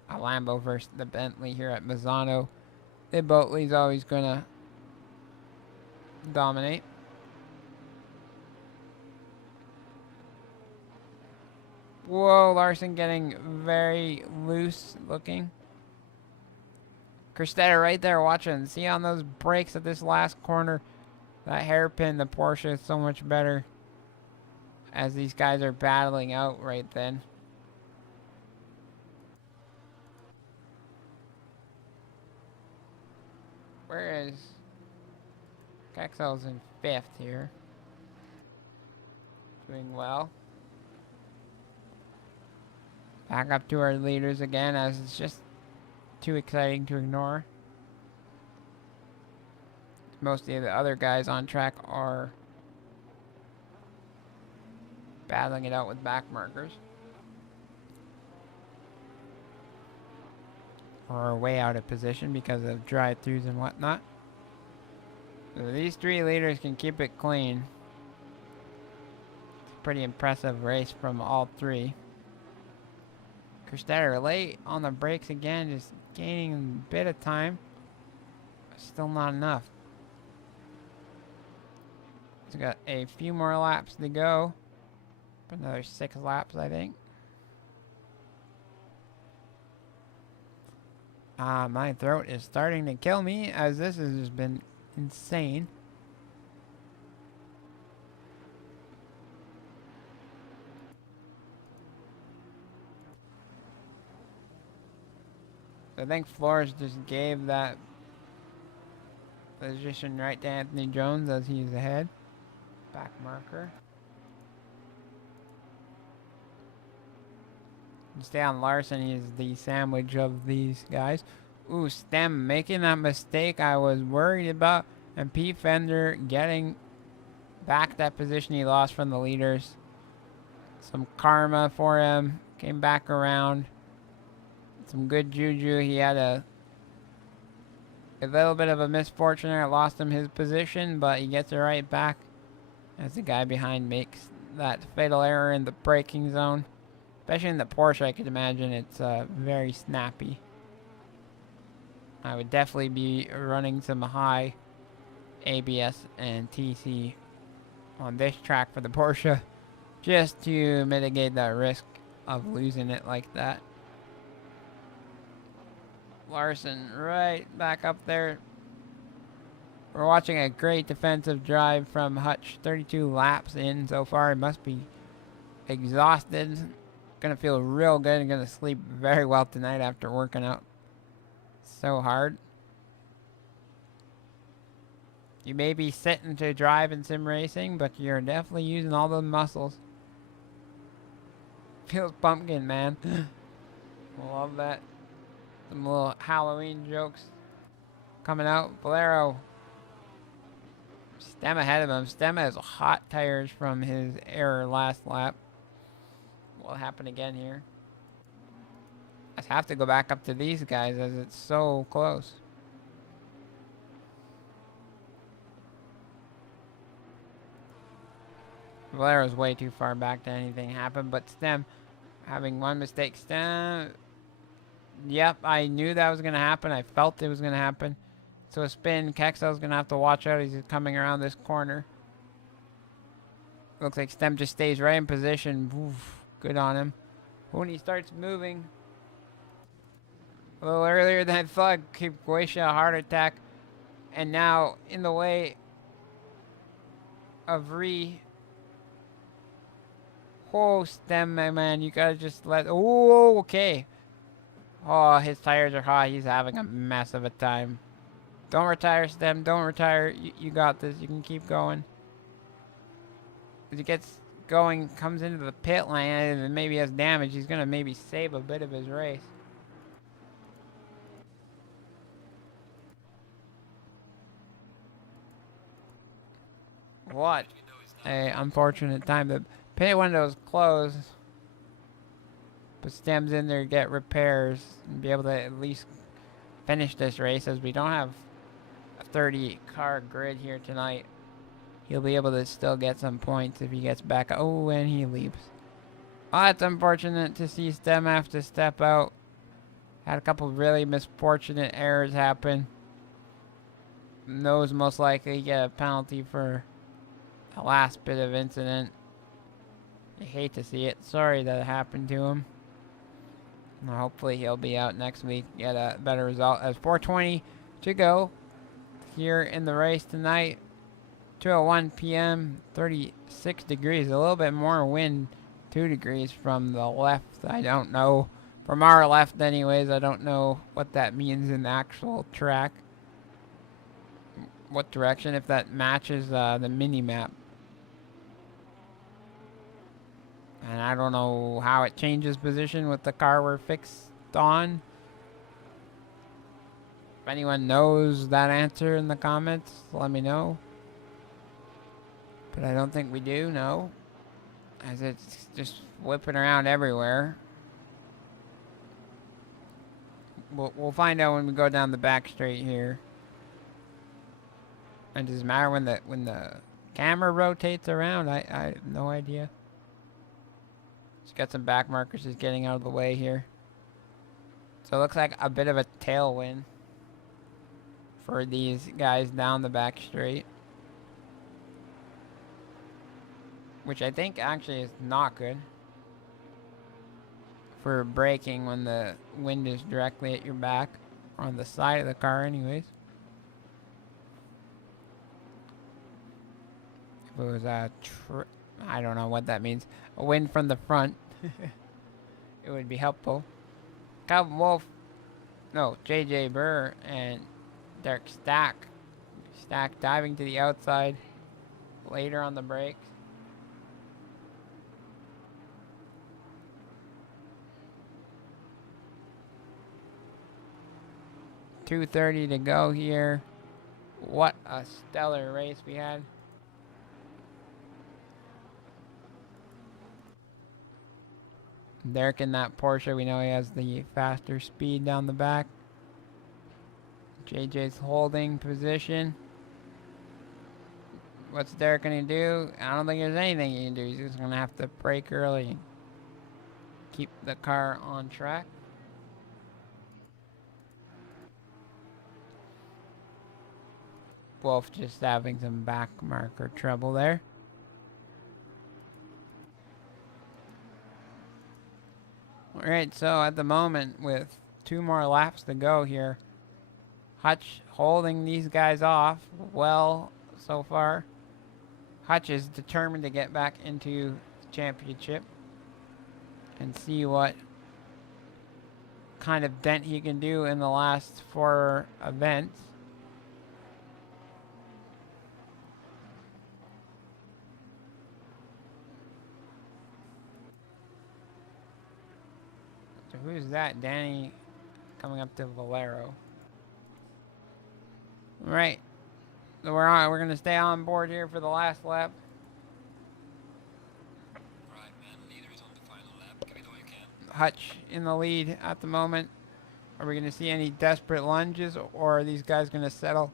A Lambo versus the Bentley here at Misano. The Bentley's always going to dominate. Whoa, Larson getting very loose looking. Kerstetter right there watching. See on those brakes at this last corner. That hairpin, the Porsche is so much better as these guys are battling out right then. Where is Kexel's in 5th here. Doing well. Back up to our leaders again, as it's just too exciting to ignore. Most of the other guys on track are battling it out with back markers, or are way out of position because of drive-thrus and whatnot. So these 3 leaders can keep it clean. It's a pretty impressive race from all 3. Kerstetter late on the brakes again, just gaining a bit of time. Still not enough. He's got a few more laps to go. Another 6 laps, I think. My throat is starting to kill me, as this has just been insane. I think Flores just gave that position right to Anthony Jones as he's ahead. Back marker. Stay on Larson, he's the sandwich of these guys. Ooh, Stem making that mistake I was worried about. And P-Fender getting back that position he lost from the leaders. Some karma for him. Came back around. some good juju. He had a little bit of a misfortune there. It lost him his position, but he gets it right back as the guy behind makes that fatal error in the braking zone. Especially in the Porsche, I could imagine it's very snappy. I would definitely be running some high ABS and TC on this track for the Porsche, just to mitigate that risk of losing it like that. Larson right back up there. We're watching a great defensive drive from Hutch. 32 laps in so far. He must be exhausted. Gonna feel real good and gonna sleep very well tonight after working out so hard. You may be sitting to drive in sim racing, but you're definitely using all the muscles. Feels pumpkin, man. Love that. Some little Halloween jokes coming out. Valero. Stem ahead of him. Stem has hot tires from his error last lap. Will happen again here. I have to go back up to these guys as it's so close. Valero's way too far back to anything happen, but Stem having one mistake. Stem. Yep, I knew that was going to happen. I felt it was going to happen. So a spin. Kexel's going to have to watch out. He's coming around this corner. Looks like Stem just stays right in position. Oof, good on him. When he starts moving a little earlier than I thought, keep Guacia a heart attack. And now in the way of Oh, Stem, my man, you gotta just let... Oh, okay. Oh, his tires are hot. He's having a mess of a time. Don't retire, Stem. Don't retire. You got this. You can keep going. As he gets going, comes into the pit lane, and maybe has damage. He's gonna maybe save a bit of his race. What a unfortunate time. The pit window's closed, but Stem's in there to get repairs and be able to at least finish this race, as we don't have a 30 car grid here tonight. He'll be able to still get some points if he gets back. Oh, and he leaves. Oh, it's unfortunate to see Stem have to step out. Had a couple really misfortunate errors happen. Knows most likely get a penalty for the last bit of incident. I hate to see it. Sorry that it happened to him. Hopefully he'll be out next week, get a better result. As 4:20 to go here in the race tonight. 2:01 p.m. 36 degrees. A little bit more wind. 2 degrees from the left. I don't know. From our left anyways. I don't know what that means in the actual track. What direction, if that matches the mini-map. And I don't know how it changes position with the car we're fixed on. If anyone knows that answer in the comments, let me know. But I don't think we do, no. As it's just whipping around everywhere. We'll find out when we go down the back straight here. And does it matter when the camera rotates around? I have no idea. Just got some back markers just getting out of the way here. So it looks like a bit of a tailwind for these guys down the back straight. Which I think actually is not good for braking when the wind is directly at your back. Or on the side of the car anyways. If it was a I don't know what that means. A wind from the front. It would be helpful. Calvin Wolf. No, JJ Burr and Derek Stack. Stack diving to the outside. Later on the brakes. .230 to go here. What a stellar race we had. Derek in that Porsche, we know he has the faster speed down the back. JJ's holding position. What's Derek going to do? I don't think there's anything he can do. He's just going to have to brake early and keep the car on track. Wolf just having some back marker trouble there. Alright, so at the moment, with 2 more laps to go here, Hutch holding these guys off well so far. Hutch is determined to get back into the championship and see what kind of dent he can do in the last 4 events. So who's that? Danny coming up to Valero. Right. So we're going to stay on board here for the last lap. Right, man. Leader is on the final lap. Give it all you can. Hutch in the lead at the moment. Are we going to see any desperate lunges, or are these guys going to settle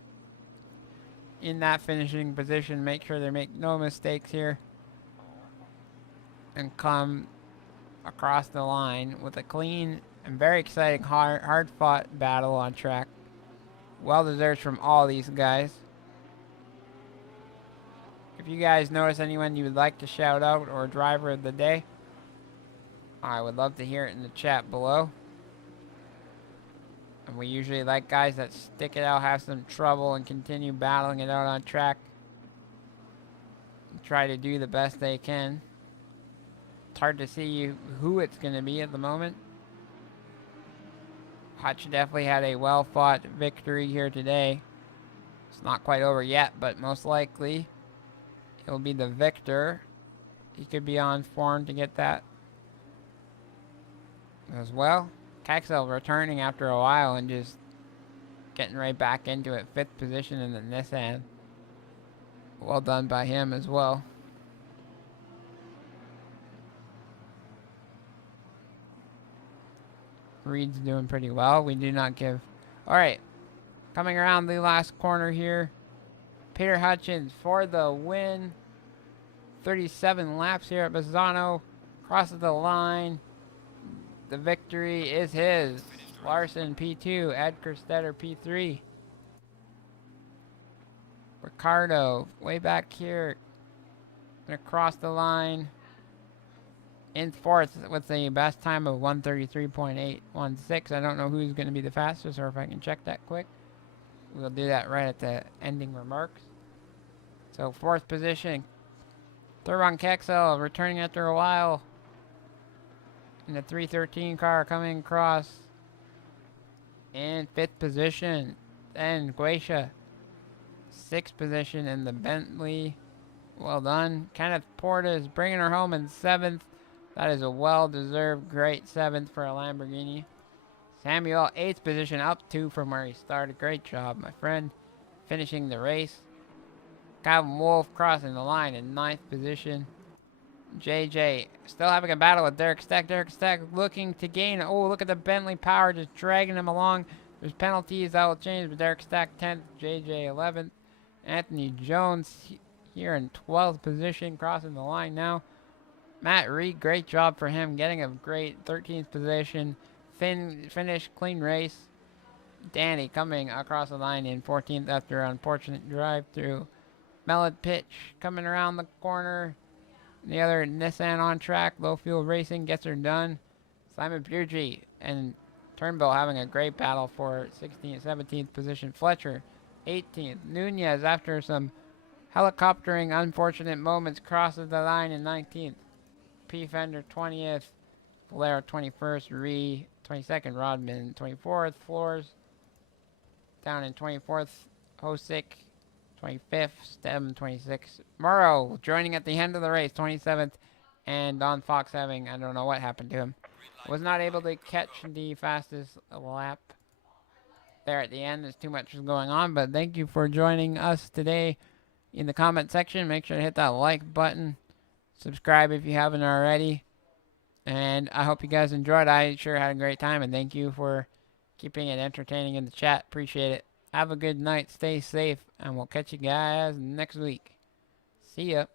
in that finishing position, make sure they make no mistakes here, and come across the line with a clean and very exciting, hard-fought battle on track? Well deserved from all these guys. If you guys notice anyone you would like to shout out or driver of the day, I would love to hear it in the chat below. And we usually like guys that stick it out, have some trouble, and continue battling it out on track. And try to do the best they can. It's hard to see who it's going to be at the moment. Hutch definitely had a well-fought victory here today. It's not quite over yet, but most likely he'll be the victor. He could be on form to get that as well. Kexel returning after a while and just getting right back into it. 5th position in the Nissan. Well done by him as well. Reed's doing pretty well. We do not give... Alright. Coming around the last corner here. Peter Hutchins for the win. 37 laps here at Misano. Crosses the line. The victory is his. Larson P2. Ed Kerstetter P3. Ricardo way back here. Gonna cross the line. In 4th with the best time of 1:33.816. I don't know who's going to be the fastest, or if I can check that quick. We'll do that right at the ending remarks. So 4th position, Thurban Kexel returning after a while in the 313 car coming across. In 5th position, then Guacia. 6th position in the Bentley. Well done. Kenneth Porta is bringing her home in 7th. That is a well-deserved great 7th for a Lamborghini. Samuel, 8th position, up 2 from where he started. Great job, my friend. Finishing the race. Calvin Wolf crossing the line in 9th position. JJ still having a battle with Derek Stack. Derek Stack looking to gain. Oh, look at the Bentley power just dragging him along. There's penalties that will change, but Derek Stack 10th, JJ 11th. Anthony Jones here in 12th position, crossing the line now. Matt Reed, great job for him, getting a great 13th position. Finish, clean race. Danny coming across the line in 14th after an unfortunate drive through. Mellon Pitch coming around the corner. The other Nissan on track. Low Fuel Racing gets her done. Simon Beardry and Turnbull having a great battle for 16th, 17th position. Fletcher, 18th. Nunez, after some helicoptering unfortunate moments, crosses the line in 19th. P. Fender, 20th. Valero, 21st. Ree, 22nd. Rodman, 24th. Floors, down in 24th. Hosick, 25th. Stem, 26th. Murrow, joining at the end of the race, 27th. And Don Fox having, I don't know what happened to him. Was not able to catch the fastest lap there at the end. There's too much going on, but thank you for joining us today in the comment section. Make sure to hit that like button. Subscribe if you haven't already. And I hope you guys enjoyed. I sure had a great time, and thank you for keeping it entertaining in the chat. Appreciate it. Have a good night. Stay safe, and we'll catch you guys next week. See ya.